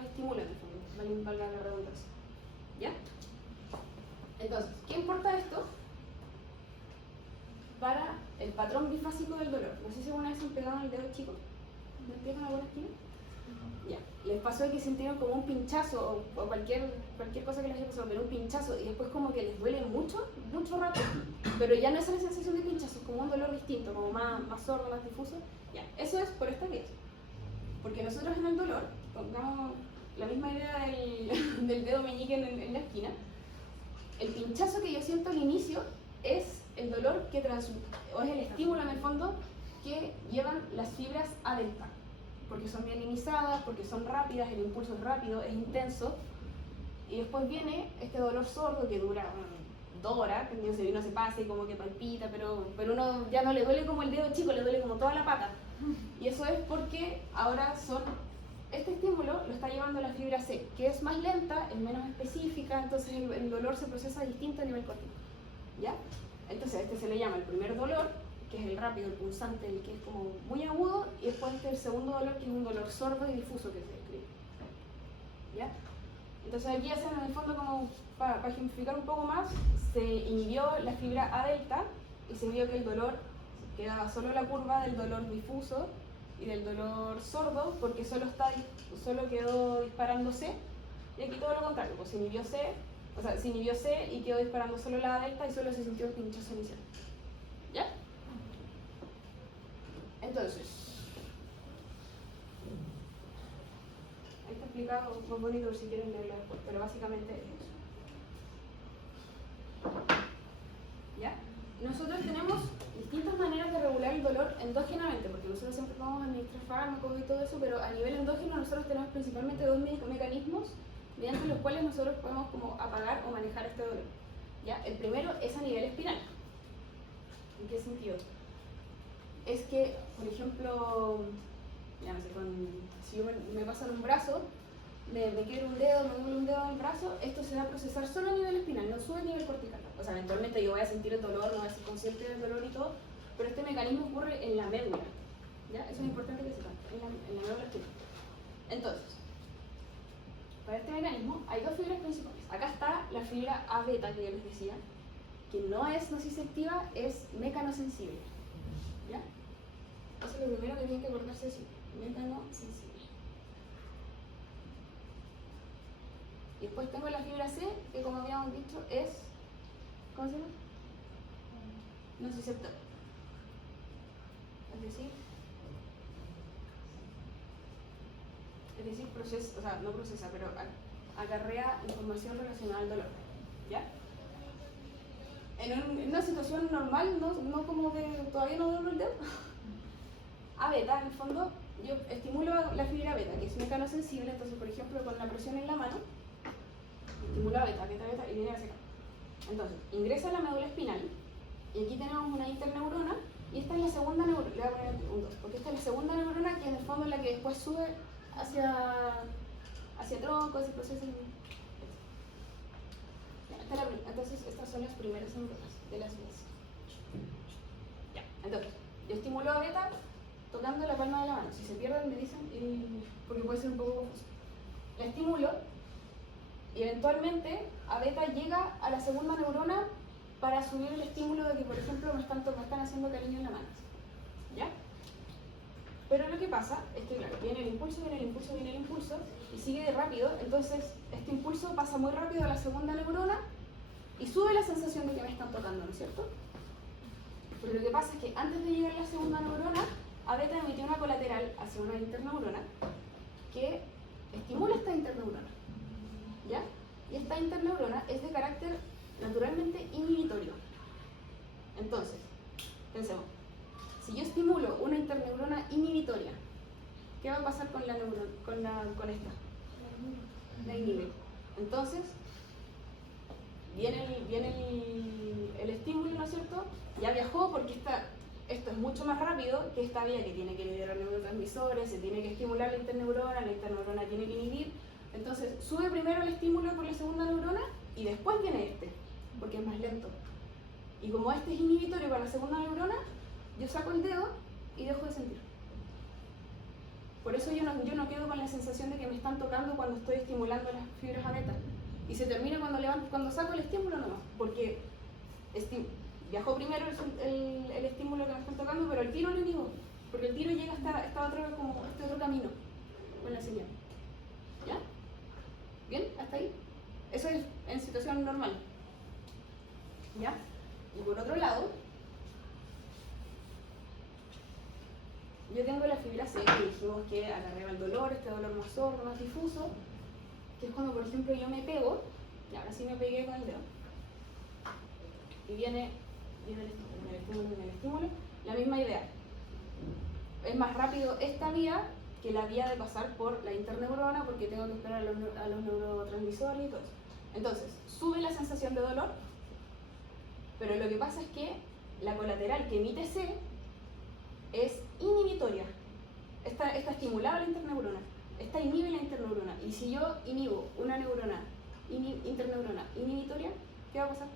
estimula en el fondo, valga la redundancia. ¿Ya? Entonces, ¿qué importa esto para el patrón bifásico del dolor? No sé si alguna vez se han pegado en el dedo chico. ¿No empiezan alguna esquina? Ya. Les pasó que sintieron como un pinchazo o cualquier cosa que les haya pasado, pero un pinchazo y después como que les duele mucho rato, pero ya no es la sensación de pinchazo, es como un dolor distinto, como más sordo, más difuso. Ya. Eso es por estas vías. Porque nosotros en el dolor, pongamos la misma idea del dedo meñique en la esquina, el pinchazo que yo siento al inicio es el dolor que o es el estímulo en el fondo que llevan las fibras A delta, porque son mielinizadas, porque son rápidas, el impulso es rápido, es intenso, y después viene este dolor sordo que dura 2 horas, que uno se pasa y como que palpita, pero uno ya no le duele como el dedo chico, le duele como toda la pata. Y eso es porque ahora este estímulo lo está llevando la fibra C, que es más lenta, es menos específica, entonces el dolor se procesa distinto a nivel cortico. ¿Ya? Entonces este se le llama el primer dolor, que es el rápido, el pulsante, el que es como muy agudo, y después el segundo dolor, que es un dolor sordo y difuso que se describe. ¿Ya? Entonces aquí hacen en el fondo como, para ejemplificar un poco más, se inhibió la fibra A delta y se vio que el dolor quedaba solo la curva del dolor difuso y del dolor sordo, porque solo quedó disparando C, y aquí todo lo contrario, pues se inhibió C y quedó disparando solo la A delta y solo se sintió el pinchazo inicial. ¿Ya? Entonces, ahí está explicado más bonito si quieren leerlo después, pero básicamente es eso. ¿Ya? Nosotros tenemos distintas maneras de regular el dolor endógenamente, porque nosotros siempre vamos a administrar fármacos y todo eso, pero a nivel endógeno nosotros tenemos principalmente dos mecanismos mediante los cuales nosotros podemos como apagar o manejar este dolor. ¿Ya? El primero es a nivel espinal. ¿En qué sentido? Es que, por ejemplo, ya no sé, si yo me pasan un brazo, me quiebro un dedo, me duele un dedo en el brazo, esto se va a procesar solo a nivel espinal, no sube a nivel cortical. O sea, eventualmente yo voy a sentir el dolor, no voy a ser consciente del dolor y todo, pero este mecanismo ocurre en la médula. ¿Ya? Eso es importante que sepan, en la médula espinal. Entonces, para este mecanismo hay dos fibras principales. Acá está la fibra A beta que yo les decía, que no es nociceptiva, es mecanosensible. ¿Ya? Eso es lo primero que tienen que acordarse de sí, mecanosensible. Y después tengo la fibra C, que como habíamos dicho es, ¿cómo se llama? Nociceptora. Es decir, procesa, o sea, no procesa, pero acarrea información relacionada al dolor. ¿Ya? En una situación normal, no como que todavía no duele el dedo. A beta, en el fondo, yo estimulo la fibra beta, que es mecanosensible, entonces, por ejemplo, con la presión en la mano, estimulo a beta, y viene a secar. Entonces, ingresa a la médula espinal, y aquí tenemos una interneurona, y esta es la segunda neurona, le voy a poner un 2, porque esta es la segunda neurona que en el fondo es la que después sube hacia tronco, ese proceso. Entonces, estas son las primeras neuronas de las vías. Ya, entonces, yo estimulo a beta tocando la palma de la mano. Si se pierden me dicen, porque puede ser un poco confuso. La estimulo y eventualmente a beta llega a la segunda neurona para subir el estímulo de que, por ejemplo, me están haciendo cariño en la mano. ¿Ya? Pero lo que pasa es que, claro, viene el impulso, viene el impulso, viene el impulso y sigue rápido. Entonces, este impulso pasa muy rápido a la segunda neurona y sube la sensación de que me están tocando, ¿no es cierto? Pero lo que pasa es que antes de llegar a la segunda neurona, a beta emitió una colateral hacia una interneurona que estimula esta interneurona. ¿Ya? Y esta interneurona es de carácter naturalmente inhibitorio. Entonces, pensemos, si yo estimulo una interneurona inhibitoria, ¿qué va a pasar con esta? La inhibe. Entonces, viene el estímulo, ¿no es cierto? Ya viajó porque esto es mucho más rápido que esta vía que tiene que liberar neurotransmisores, se tiene que estimular la interneurona tiene que inhibir. Entonces, sube primero el estímulo por la segunda neurona y después viene este, porque es más lento. Y como este es inhibitorio para la segunda neurona, yo saco el dedo y dejo de sentir. Por eso yo no quedo con la sensación de que me están tocando cuando estoy estimulando las fibras a beta. Y se termina cuando saco el estímulo nomás, porque viajó primero el estímulo que me están tocando, pero el tiro lo inhibo, porque el tiro llega hasta este otro camino con la señal. ¿Ya? ¿Bien? ¿Hasta ahí? Eso es en situación normal. ¿Ya? Y por otro lado, yo tengo la fibra C, que dijimos que acarrea el dolor, este dolor más sordo, más difuso, que es cuando, por ejemplo, yo me pego, y ahora sí me pegué con el dedo, y viene el estímulo, la misma idea. Es más rápido esta vía que la vía de pasar por la interneurona, porque tengo que esperar a los neurotransmisores y todo eso. Entonces, sube la sensación de dolor, pero lo que pasa es que la colateral que emite C es inhibitoria. Está estimulada la interneurona, esta inhibe la interneurona. Y si yo inhibo una neurona, interneurona inhibitoria, ¿qué va a pasar?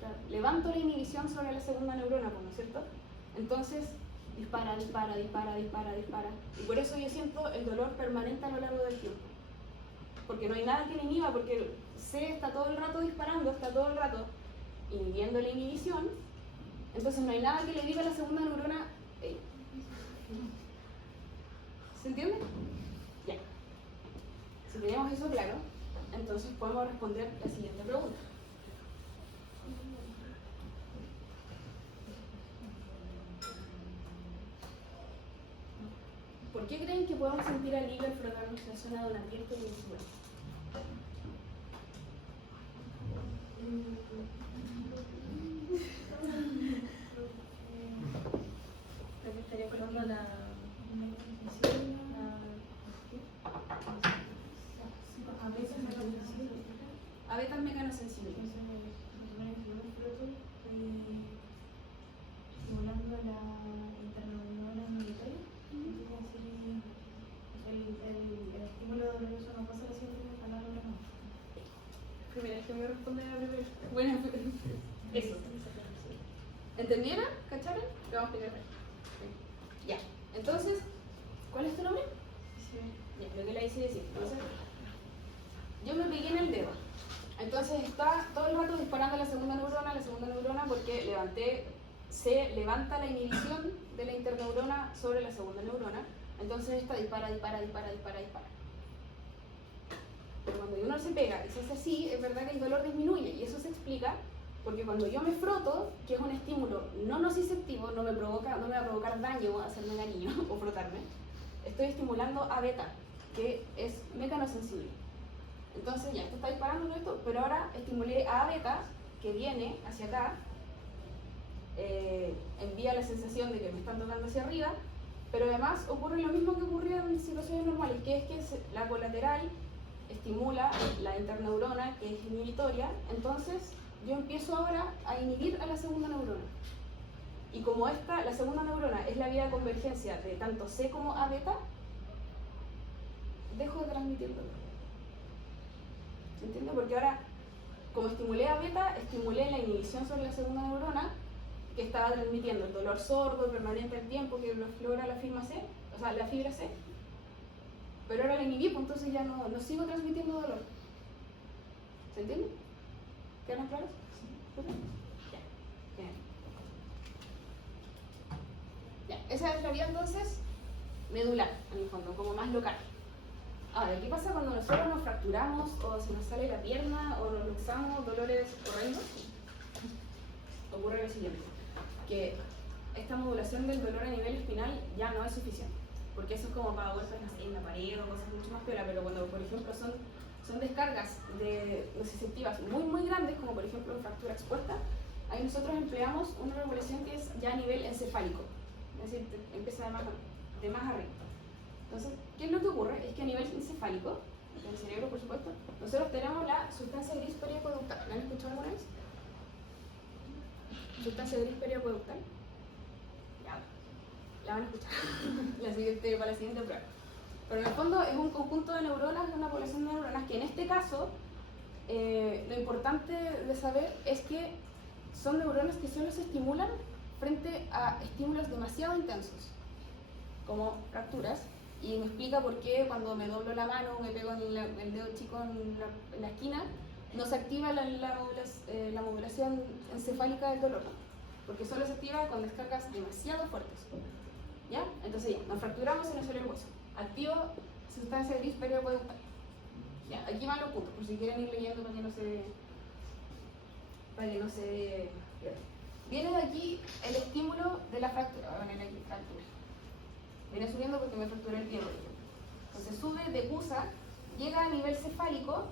Claro, levanto la inhibición sobre la segunda neurona, ¿no es cierto? Entonces, dispara. Y por eso yo siento el dolor permanente a lo largo del tiempo. Porque no hay nada que le inhiba, porque el C está todo el rato disparando, está todo el rato inhibiendo la inhibición. Entonces no hay nada que le diga a la segunda neurona, hey. ¿Se entiende? Ya. Si tenemos eso claro, entonces podemos responder la siguiente pregunta. ¿Por qué creen que podemos sentir alivio al frotarnos en la zona de una piel que es visual? Porque estaría colando la A beta es mecanosensible. Estimulando la interneurona inhibitoria. El estímulo doloroso no pasa a la siguiente palabra más. Primera, que me voy a responder a la primera. Bueno, eso. ¿Entendieron? ¿Cacharon? Lo vamos a explicar. Ya. Entonces, ¿cuál es tu nombre? Ya, lo que le hice decir. Entonces, yo me pegué en el dedo. Entonces está todo el rato disparando la segunda neurona porque se levanta la inhibición de la interneurona sobre la segunda neurona. Entonces esta dispara. Pero cuando uno se pega y se hace así, es verdad que el dolor disminuye, y eso se explica porque cuando yo me froto, que es un estímulo no nociceptivo, no me va a provocar daño o hacerme cariño o frotarme, estoy estimulando a beta, que es mecanosensible. Entonces ya, esto está disparando todo esto, pero ahora estimulé a beta, que viene hacia acá, envía la sensación de que me están tocando hacia arriba, pero además ocurre lo mismo que ocurría en situaciones normales, que es que la colateral estimula la interneurona, que es inhibitoria. Entonces yo empiezo ahora a inhibir a la segunda neurona. Y como la segunda neurona es la vía de convergencia de tanto C como A beta, dejo de transmitir dolor. ¿Se entiende? Porque ahora, como estimulé a beta, estimulé la inhibición sobre la segunda neurona, que estaba transmitiendo el dolor sordo, permanente al tiempo, que lo explora la fibra C, o sea, la fibra C. Pero ahora la inhibí, pues entonces ya no sigo transmitiendo dolor. ¿Se entiende? ¿Quedan más claros? ¿Sí? Ya. Bien. Ya. Esa es la vía entonces medular, en el fondo, como más local. Ahora, ¿qué pasa cuando nosotros nos fracturamos o se nos sale la pierna o nos luxamos, dolores horrendos? Ocurre lo siguiente, que esta modulación del dolor a nivel espinal ya no es suficiente, porque eso es como para golpes en la pared o cosas mucho más piola, pero cuando por ejemplo son descargas de nociceptivas muy grandes, como por ejemplo una fractura expuesta, ahí nosotros empleamos una regulación que es ya a nivel encefálico, es decir, empieza de más arriba. Entonces, ¿qué es lo que ocurre? Es que a nivel encefálico, en el cerebro por supuesto, nosotros tenemos la sustancia gris periacueductal. ¿La han escuchado alguna vez? Sustancia gris periacueductal. Ya, la van a escuchar para la siguiente prueba. Pero en el fondo es un conjunto de neuronas, una población de neuronas que en este caso, lo importante de saber es que son neuronas que solo se estimulan frente a estímulos demasiado intensos, como fracturas. Y me explica por qué cuando me doblo la mano, me pego en el dedo chico en la esquina, no se activa la modulación encefálica del dolor, porque solo se activa con descargas demasiado fuertes. ¿Ya? Entonces ya, nos fracturamos y nos sale el hueso. Activo sustancia gris periacueductal. Ya, aquí van los puntos, por si quieren ir leyendo para que no se pierda. Viene de aquí el estímulo de la fractura. Voy a poner aquí fractura. Viene subiendo porque me fracturé el pie, por ejemplo. Entonces sube, decusa, llega a nivel cefálico,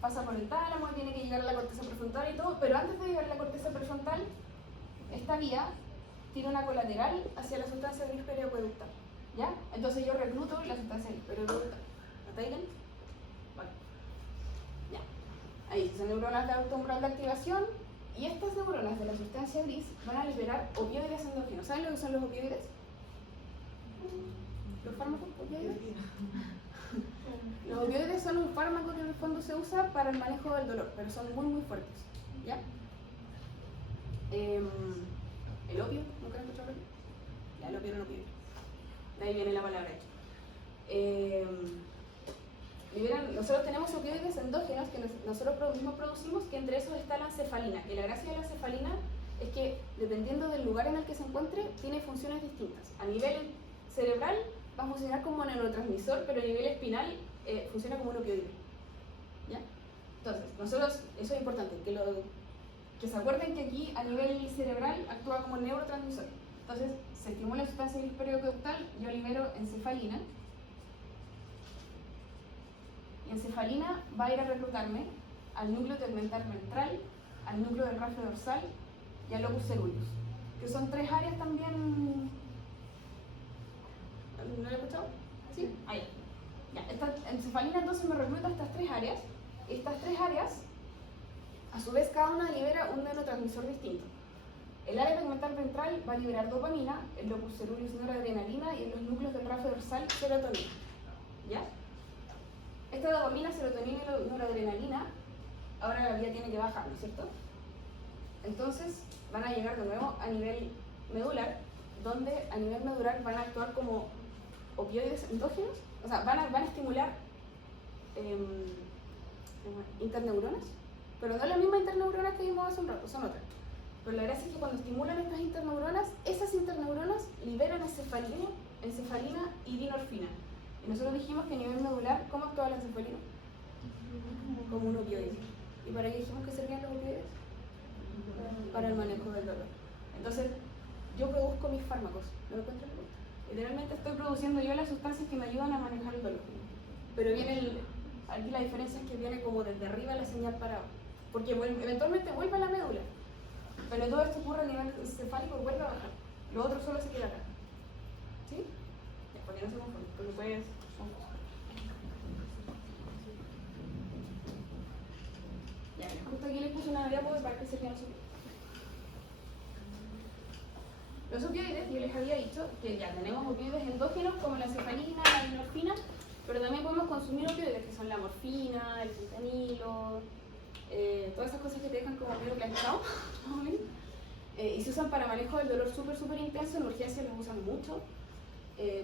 pasa por el tálamo, tiene que llegar a la corteza prefrontal y todo, pero antes de llegar a la corteza prefrontal, esta vía tira una colateral hacia la sustancia gris periacueductal. ¿Ya? Entonces yo recluto la sustancia gris periacueductal. ¿Está bien? Vale. Ya. Ahí son neuronas de alto umbral de activación y estas neuronas de la sustancia gris van a liberar opioides endógenos. ¿Saben lo que son los opioides? ¿Los fármacos opioides? Los opioides son un fármaco que en el fondo se usa para el manejo del dolor, pero son muy fuertes. ¿Ya? El opio, ¿nunca han escuchado el opio? Ya, el opio era un opioide. De ahí viene la palabra hecha. Nosotros tenemos opioides endógenos que nosotros mismos producimos, que entre esos está la encefalina. Y la gracia de la encefalina es que, dependiendo del lugar en el que se encuentre, tiene funciones distintas. A nivel cerebral va a funcionar como neurotransmisor, pero a nivel espinal funciona como un opioide. ¿Ya? Entonces, nosotros, eso es importante, que se acuerden que aquí a nivel cerebral actúa como neurotransmisor. Entonces, se estimula la sustancia gris periacueductal, yo libero encefalina. Y encefalina va a ir a reclutarme al núcleo tegmental ventral, al núcleo del rafe dorsal y al locus ceruleus, que son tres áreas también. ¿No lo he escuchado? ¿Sí? Ahí. Ya, esta encefalina entonces me recluta estas tres áreas. Estas tres áreas, a su vez, cada una libera un neurotransmisor distinto. El área tegmental ventral va a liberar dopamina, el locus ceruleus noradrenalina y en los núcleos del rafe dorsal serotonina. ¿Ya? Esta dopamina, serotonina y noradrenalina, ahora la vía tiene que bajar, ¿no es cierto? Entonces van a llegar de nuevo a nivel medular, donde a nivel medular van a actuar como opioides endógenos, o sea, van a estimular interneuronas, pero no las mismas interneuronas que vimos hace un rato, son otras. Pero la gracia es que cuando estimulan estas interneuronas, esas interneuronas liberan encefalina y dinorfina. Y nosotros dijimos que a nivel medular, ¿cómo actúa la encefalina? Como un opioide. ¿Y para qué dijimos que servían los opioides? Para el manejo del dolor. Entonces, yo produzco mis fármacos, ¿no lo encuentran? Literalmente estoy produciendo yo las sustancias que me ayudan a manejar el dolor. Pero aquí la diferencia es que viene como desde arriba la señal para abajo. Porque eventualmente vuelve a la médula. Pero todo esto ocurre a nivel encefálico y vuelve a bajar. Lo otro solo se queda acá. ¿Sí? Ya, porque no se confunde, porque puedes... Ya, justo aquí les puse una diapositiva para que se vean los opioides. Los opioides, yo les había dicho que ya tenemos opioides endógenos como la encefalina, la dinorfina, pero también podemos consumir opioides que son la morfina, el fentanilo, todas esas cosas que te dejan como medio planchado, más o menos. Y se usan para manejo del dolor súper intenso, en urgencias los usan mucho,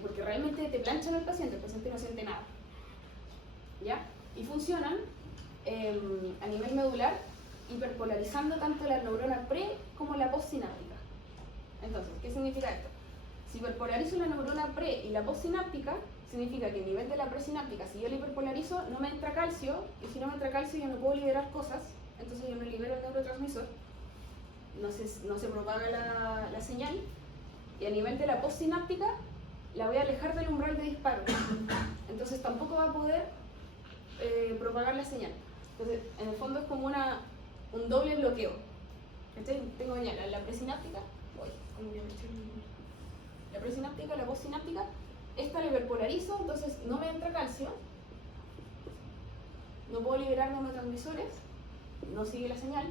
porque realmente te planchan al paciente no siente nada. ¿Ya? Y funcionan a nivel medular, hiperpolarizando tanto la neurona pre como la postsináptica. Entonces, ¿qué significa esto? Si hiperpolarizo la neurona pre y la postsináptica, significa que a nivel de la presináptica, si yo la hiperpolarizo, no me entra calcio, y si no me entra calcio yo no puedo liberar cosas, entonces yo no libero el neurotransmisor, no se propaga la señal, y a nivel de la postsináptica, la voy a alejar del umbral de disparo, entonces tampoco va a poder propagar la señal. Entonces, en el fondo es como un doble bloqueo. ¿Cachai? Tengo ya la presináptica, la presináptica, la postsináptica, esta la hiperpolarizo, entonces no me entra calcio, no puedo liberar neurotransmisores, no sigue la señal,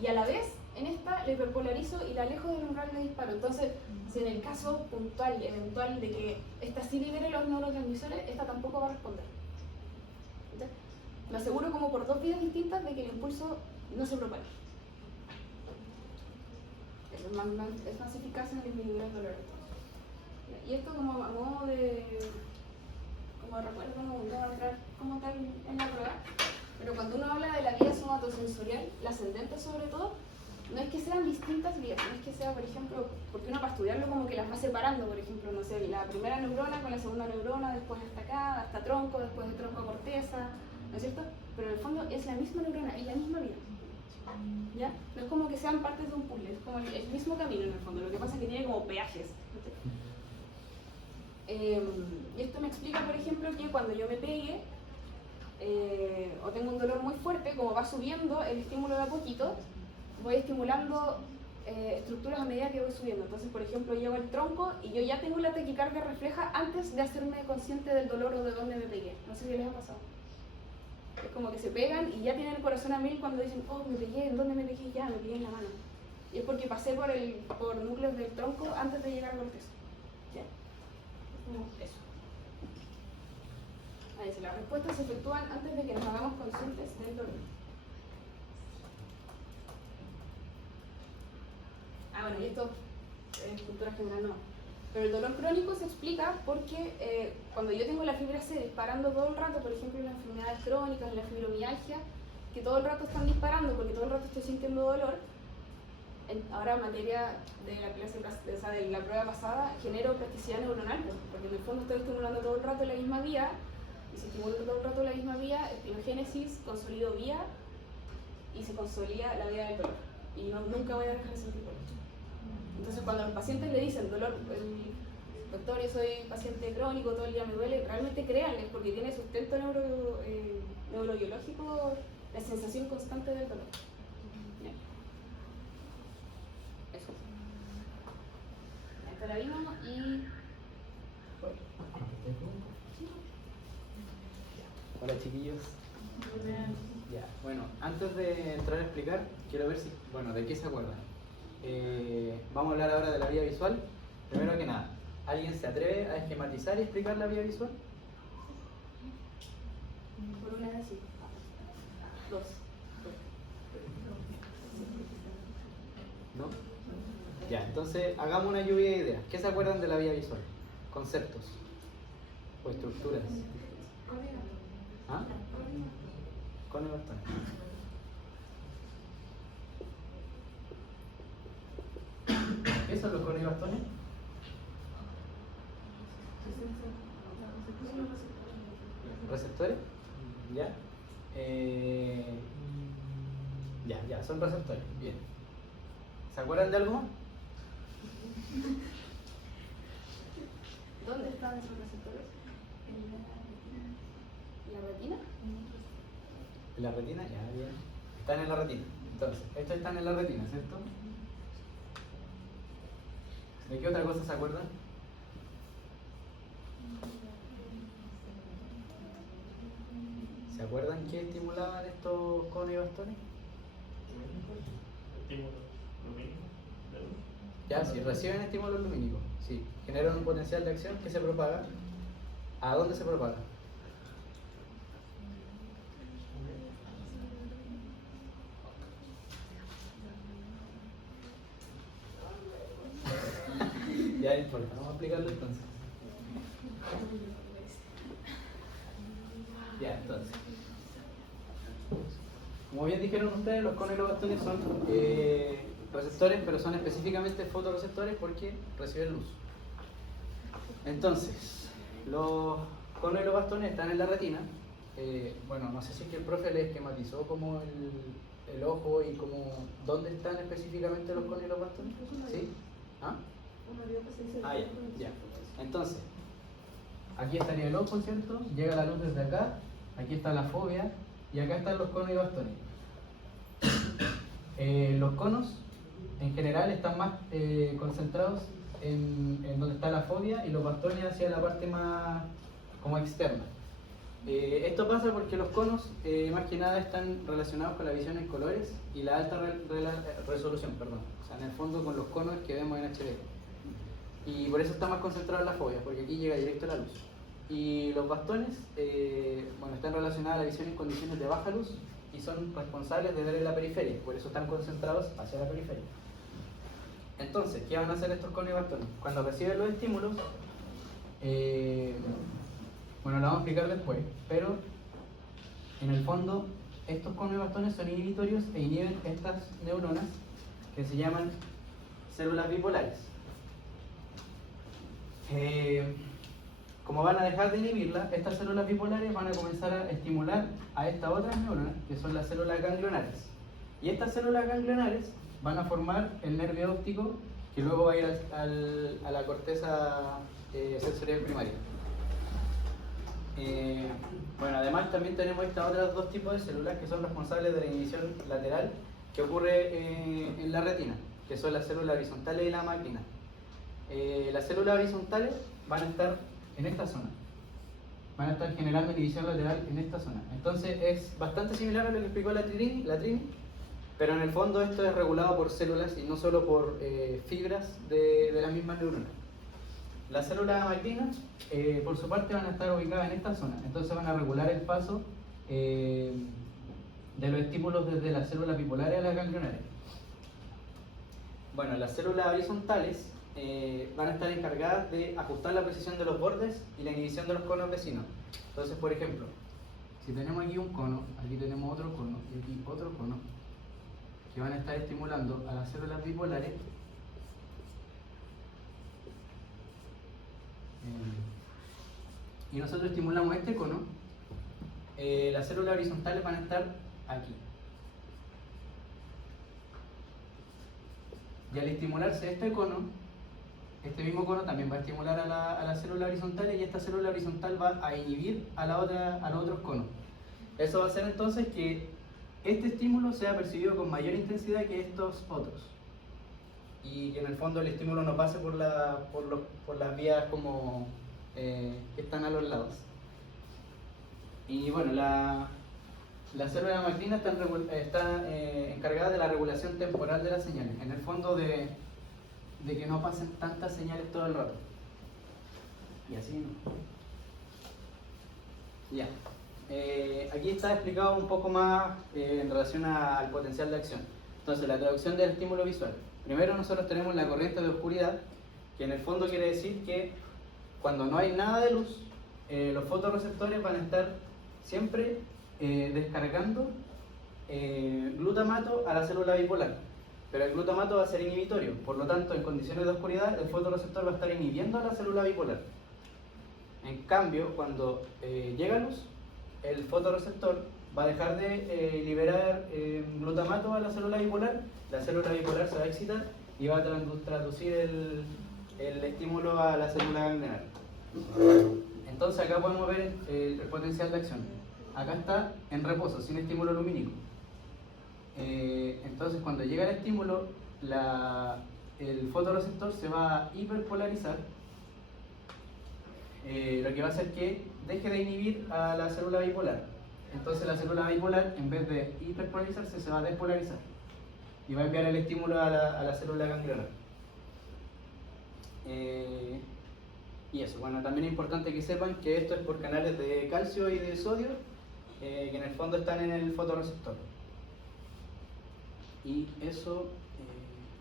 y a la vez en esta la hiperpolarizo y la alejo del umbral de disparo. Entonces, si en el caso puntual, eventual, de que esta sí libere los neurotransmisores, esta tampoco va a responder. ¿Entendés? Me aseguro como por dos vías distintas de que el impulso no se propague. Eso es más eficaz en disminuir el dolor. Y esto como a modo de recuerdo, no va a entrar como tal en la prueba, pero cuando uno habla de la vía somatosensorial, la ascendente sobre todo, no es que sean distintas vías, no es que sea, por ejemplo, porque uno para estudiarlo como que las va separando, por ejemplo, no sé, la primera neurona con la segunda neurona, después hasta acá, hasta tronco, después de tronco a corteza, ¿no es cierto? Pero en el fondo es la misma neurona, es la misma vía. ¿Ya? No es como que sean partes de un puzzle, es como el mismo camino en el fondo, lo que pasa es que tiene como peajes. Y esto me explica, por ejemplo, que cuando yo me pegue o tengo un dolor muy fuerte, como va subiendo el estímulo de a poquito, voy estimulando estructuras a medida que voy subiendo. Entonces, por ejemplo, llego al tronco y yo ya tengo la taquicardia refleja antes de hacerme consciente del dolor o de dónde me pegué. No sé si les ha pasado. Es como que se pegan y ya tienen el corazón a mil cuando dicen, oh, me pegué, ¿en dónde me pegué? Ya, me pegué en la mano. Y es porque pasé por núcleos del tronco antes de llegar a corteza. ¿Ya? Como eso. Ahí dice, las respuestas se efectúan antes de que nos hagamos conscientes del dolor. Bueno, y esto es cultura general no. Pero el dolor crónico se explica porque cuando yo tengo la fibra C disparando todo el rato, por ejemplo en las enfermedades crónicas, en la fibromialgia, que todo el rato están disparando porque todo el rato estoy sintiendo dolor, ahora en materia de la clase, o sea, de la prueba pasada, genero plasticidad neuronal, porque en el fondo estoy estimulando todo el rato la misma vía, y si estimulo todo el rato la misma vía, espinogénesis, consolido vía, y se consolida la vía del dolor. Y nunca voy a dejar de sentir dolor. Entonces cuando a los pacientes le dicen dolor, doctor, yo soy paciente crónico, todo el día me duele, realmente créanles porque tiene sustento neurobiológico la sensación constante del dolor. Bien. Eso. Esta la vimos y... Hola chiquillos. Ya, bueno, antes de entrar a explicar, quiero ver si, bueno, de qué se acuerdan. Vamos a hablar ahora de la vía visual. Primero que nada, ¿alguien se atreve a esquematizar y explicar la vía visual? Por una vez sí. Dos. ¿No? Ya, entonces hagamos una lluvia de ideas. ¿Qué se acuerdan de la vía visual? Conceptos o estructuras. ¿Ah? Con el bastón. ¿Qué son los conos y bastones? ¿Receptores? ¿Ya? Ya, son receptores. Bien. ¿Se acuerdan de algo? ¿Dónde están esos receptores? ¿En la retina? ¿En la retina? Ya, bien. Están en la retina. Entonces, estos están en la retina, ¿cierto? ¿De qué otra cosa se acuerdan? ¿Se acuerdan qué estimulaban estos conos y bastones? Estímulo lumínico. Ya, si reciben estímulos lumínicos, sí, generan un potencial de acción que se propaga. ¿A dónde se propaga? no importa, vamos a explicarlo entonces. Ya, entonces. Como bien dijeron ustedes, los conos y los bastones son receptores, pero son específicamente fotorreceptores porque reciben luz. Entonces, los conos y los bastones están en la retina. Bueno, no sé si es que el profe les esquematizó como el ojo y como dónde están específicamente los conos y los bastones. ¿Sí? ¿Ah? Ah, ya. Entonces, aquí estaría el ojo, ¿cierto? Llega la luz desde acá, aquí está la fobia y acá están los conos y bastones. Los conos en general están más concentrados en donde está la fobia y los bastones hacia la parte más como externa. Esto pasa porque los conos más que nada están relacionados con la visión en colores y la alta resolución, perdón. O sea, en el fondo con los conos que vemos en HD. Y por eso está más concentrado en la fobia, porque aquí llega directo la luz. Y los bastones, bueno, están relacionados a la visión en condiciones de baja luz y son responsables de ver en la periferia, por eso están concentrados hacia la periferia. Entonces, ¿qué van a hacer estos conos y bastones? Cuando reciben los estímulos, bueno, lo vamos a explicar después, pero en el fondo estos conos y bastones son inhibitorios e inhiben estas neuronas que se llaman células bipolares. Como van a dejar de inhibirla, estas células bipolares van a comenzar a estimular a estas otras neuronas, que son las células ganglionares. Y estas células ganglionares van a formar el nervio óptico, que luego va a ir a la corteza sensorial primaria. Bueno, además también tenemos estas otras dos tipos de células que son responsables de la inhibición lateral que ocurre en la retina, que son las células horizontales y la macrina. Las células horizontales van a estar en esta zona, van a estar generando inhibición lateral en esta zona. Entonces es bastante similar a lo que explicó la Trini, pero en el fondo esto es regulado por células y no solo por fibras de las mismas neuronas. Las células macrinas, por su parte, van a estar ubicadas en esta zona, entonces van a regular el paso de los estímulos desde las células bipolares a las ganglionares. Bueno, las células horizontales van a estar encargadas de ajustar la precisión de los bordes y la inhibición de los conos vecinos. Entonces, por ejemplo, si tenemos aquí un cono, aquí tenemos otro cono y aquí otro cono, que van a estar estimulando a las células bipolares, y nosotros estimulamos este cono, las células horizontales van a estar aquí. Y al estimularse este cono, este mismo cono también va a estimular a la célula horizontal y esta célula horizontal va a inhibir a los otros conos. Eso va a hacer entonces que este estímulo sea percibido con mayor intensidad que estos otros. Y que en el fondo el estímulo no pase por las vías como que están a los lados. Y bueno, la célula macrina está encargada de la regulación temporal de las señales. En el fondo de que no pasen tantas señales todo el rato. Y así no. Ya. Aquí está explicado un poco más en relación al potencial de acción. Entonces, la traducción del estímulo visual. Primero nosotros tenemos la corriente de oscuridad, que en el fondo quiere decir que cuando no hay nada de luz, los fotorreceptores van a estar siempre descargando glutamato a la célula bipolar. Pero el glutamato va a ser inhibitorio, por lo tanto, en condiciones de oscuridad, el fotorreceptor va a estar inhibiendo a la célula bipolar. En cambio, cuando llega luz, el fotorreceptor va a dejar de liberar glutamato a la célula bipolar se va a excitar y va a traducir el estímulo a la célula ganglionar. Entonces acá podemos ver el potencial de acción. Acá está en reposo, sin estímulo lumínico. Entonces cuando llega el estímulo, el fotorreceptor se va a hiperpolarizar, lo que va a hacer que deje de inhibir a la célula bipolar. Entonces la célula bipolar, en vez de hiperpolarizarse, se va a despolarizar y va a enviar el estímulo a la célula ganglionar. Y eso, bueno, también es importante que sepan que esto es por canales de calcio y de sodio que en el fondo están en el fotorreceptor. Y eso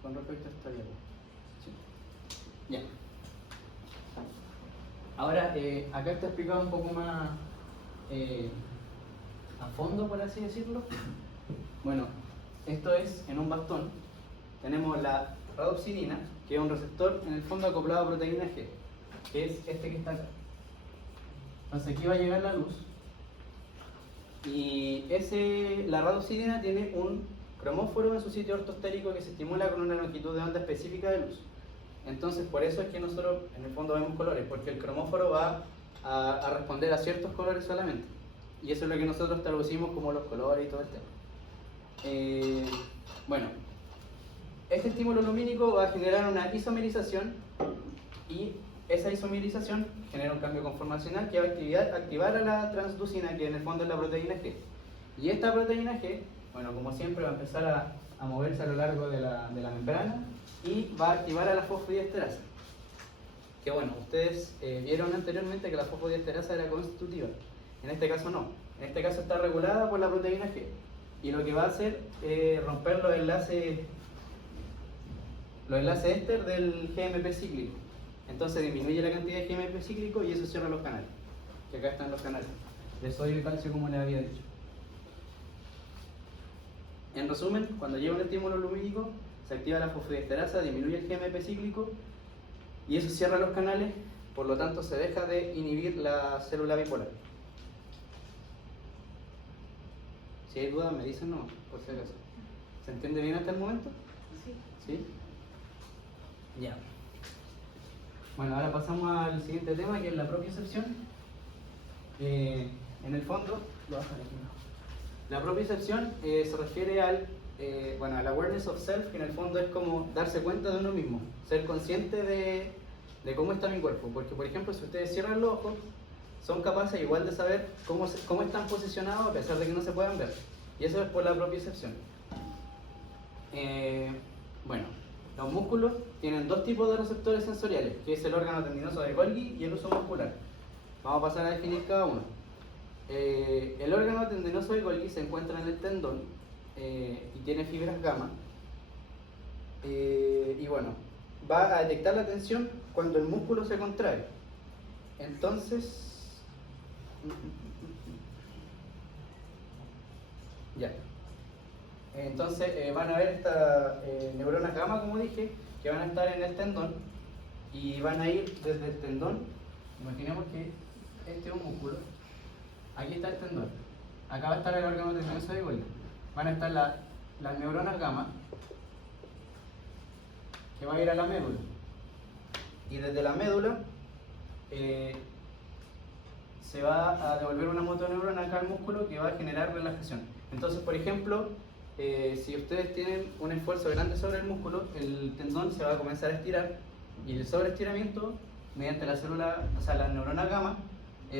con respecto a esta diapositiva. ¿Sí? Ya. Ahora, acá está explicado un poco más a fondo, por así decirlo. Bueno, esto es en un bastón. Tenemos la rhodopsinina, que es un receptor en el fondo acoplado a proteína G, que es este que está acá. Entonces aquí va a llegar la luz y la rhodopsinina tiene un cromóforo en su sitio ortostérico que se estimula con una longitud de onda específica de luz. Entonces por eso es que nosotros en el fondo vemos colores, porque el cromóforo va a responder a ciertos colores solamente. Y eso es lo que nosotros traducimos como los colores y todo el tema. Bueno, este estímulo lumínico va a generar una isomerización y esa isomerización genera un cambio conformacional que va a activar a la transducina, que en el fondo es la proteína G. Y esta proteína G, bueno, como siempre va a empezar a moverse a lo largo de la membrana y va a activar a la fosfodiesterasa. Que bueno, ustedes vieron anteriormente que la fosfodiesterasa era constitutiva. En este caso no. En este caso está regulada por la proteína G. Y lo que va a hacer es romper los enlaces éster del GMP cíclico. Entonces disminuye la cantidad de GMP cíclico y eso cierra los canales. Que acá están los canales de sodio y calcio, como les había dicho. En resumen, cuando lleva un estímulo lumínico, se activa la fosfodiesterasa, disminuye el GMP cíclico y eso cierra los canales, por lo tanto se deja de inhibir la célula bipolar. Si hay dudas me dicen no, por si acaso. ¿Se entiende bien hasta el momento? Sí. ¿Sí? Ya. Bueno, ahora pasamos al siguiente tema, que es la propiocepción. En el fondo, la propiocepción se refiere al awareness of self, que en el fondo es como darse cuenta de uno mismo, ser consciente de cómo está mi cuerpo. Porque, por ejemplo, si ustedes cierran los ojos, son capaces igual de saber cómo están posicionados a pesar de que no se puedan ver. Y eso es por la propiocepción. Bueno, los músculos tienen dos tipos de receptores sensoriales, que es el órgano tendinoso de Golgi y el uso muscular. Vamos a pasar a definir cada uno. El órgano tendinoso de Golgi se encuentra en el tendón y tiene fibras gamma. Y bueno, va a detectar la tensión cuando el músculo se contrae. Entonces, ya. Entonces van a ver estas neuronas gamma, como dije, que van a estar en el tendón y van a ir desde el tendón. Imaginemos que este es un músculo. Aquí está el tendón. Acá va a estar el órgano tendinoso de Golgi. Van a estar las neuronas gamma, que va a ir a la médula. Y desde la médula se va a devolver una motoneurona acá al músculo que va a generar relajación. Entonces, por ejemplo, si ustedes tienen un esfuerzo grande sobre el músculo, el tendón se va a comenzar a estirar y el sobreestiramiento, mediante la neurona gamma,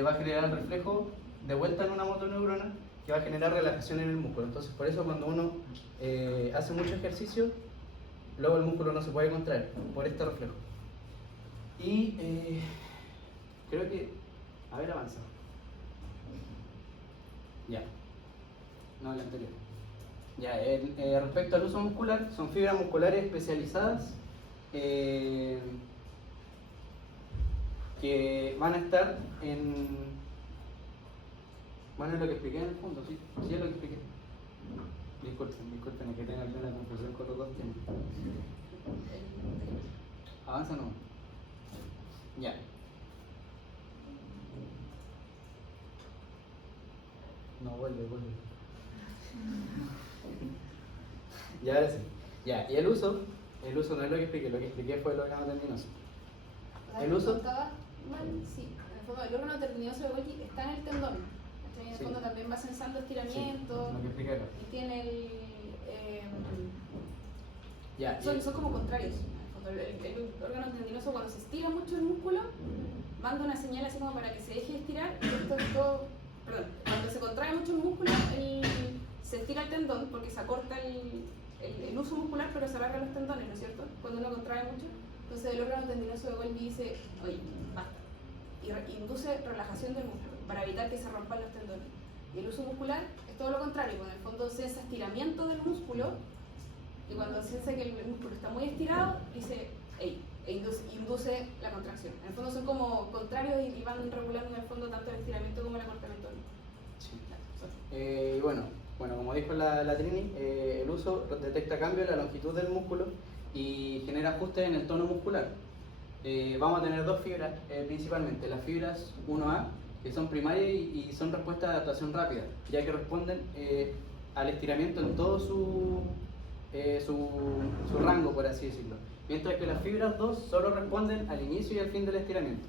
va a generar el reflejo de vuelta en una motoneurona que va a generar relajación en el músculo. Entonces, por eso cuando uno hace mucho ejercicio, luego el músculo no se puede contraer por este reflejo. Y creo que... A ver, avanza. Ya. No, el anterior. Ya, respecto al uso muscular, son fibras musculares especializadas que van a estar en... Bueno, es lo que expliqué en el fondo, sí, sí es lo que expliqué. Disculpen que tenga alguna confusión con los dos temas. Avanza no. Ya. No, vuelve. Ya, ahora sí. Ya, y el uso no es lo que expliqué fue el órgano tendinoso. ¿El uso? Estaba mal, sí. En el fondo, el órgano tendinoso de Golgi está en el tendón. En el fondo también va sensando estiramiento. Sí, lo que expliqué acá. Y tiene el... Ya, son como contrarios. El órgano tendinoso, cuando se estira mucho el músculo, manda una señal así como para que se deje de estirar. Y esto es todo... Perdón, cuando se contrae mucho el músculo, se estira el tendón porque se acorta el uso muscular, pero se alargan los tendones, ¿no es cierto? Cuando uno contrae mucho. Entonces el órgano tendinoso de Golgi dice, oye, basta. Y induce relajación del músculo para evitar que se rompan los tendones. Y el uso muscular es todo lo contrario, cuando en el fondo sensa estiramiento del músculo y cuando sensa que el músculo está muy estirado, dice, hey, induce la contracción. En el fondo son como contrarios y van regulando en el fondo tanto el estiramiento como el acortamiento. Sí. Y bueno, como dijo la Trini, el uso detecta cambio en la longitud del músculo y genera ajustes en el tono muscular. Vamos a tener dos fibras principalmente, las fibras 1A, que son primarias y son respuestas de adaptación rápida, ya que responden al estiramiento en todo su rango, por así decirlo. Mientras que las fibras 2 solo responden al inicio y al fin del estiramiento.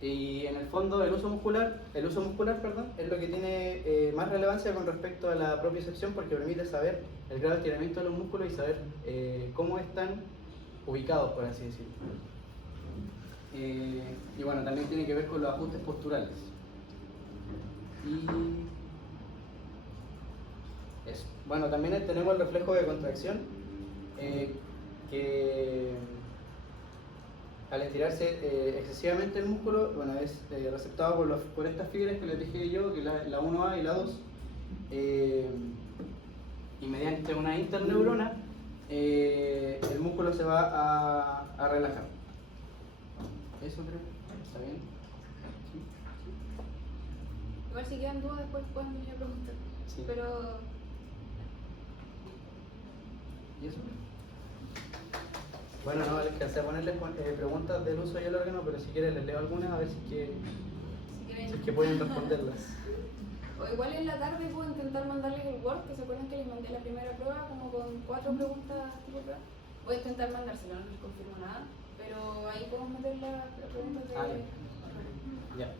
Y en el fondo el uso muscular, es lo que tiene más relevancia con respecto a la propiocepción, porque permite saber el grado de estiramiento de los músculos y saber cómo están ubicados, por así decirlo. Y bueno, también tiene que ver con los ajustes posturales. Y eso. Bueno, también tenemos el reflejo de contracción, que al estirarse excesivamente el músculo, bueno, es receptado por estas fibras que les dije yo, que la 1A y la 2, y mediante una interneurona el músculo se va a relajar. Eso creo, ¿está bien? ¿Sí? Igual si quedan dudas después pueden venir a preguntar. Sí. Pero ¿Y eso? Bueno, no alcancé a ponerles preguntas del uso y el órgano, pero si quieren les leo algunas a ver si es que pueden responderlas. O igual en la tarde puedo intentar mandarles el Word, que se acuerdan que les mandé la primera prueba, como con 4 preguntas tipo prueba. Voy a intentar mandárselo, no les confirmo nada, pero ahí podemos meter las preguntas de... Ya.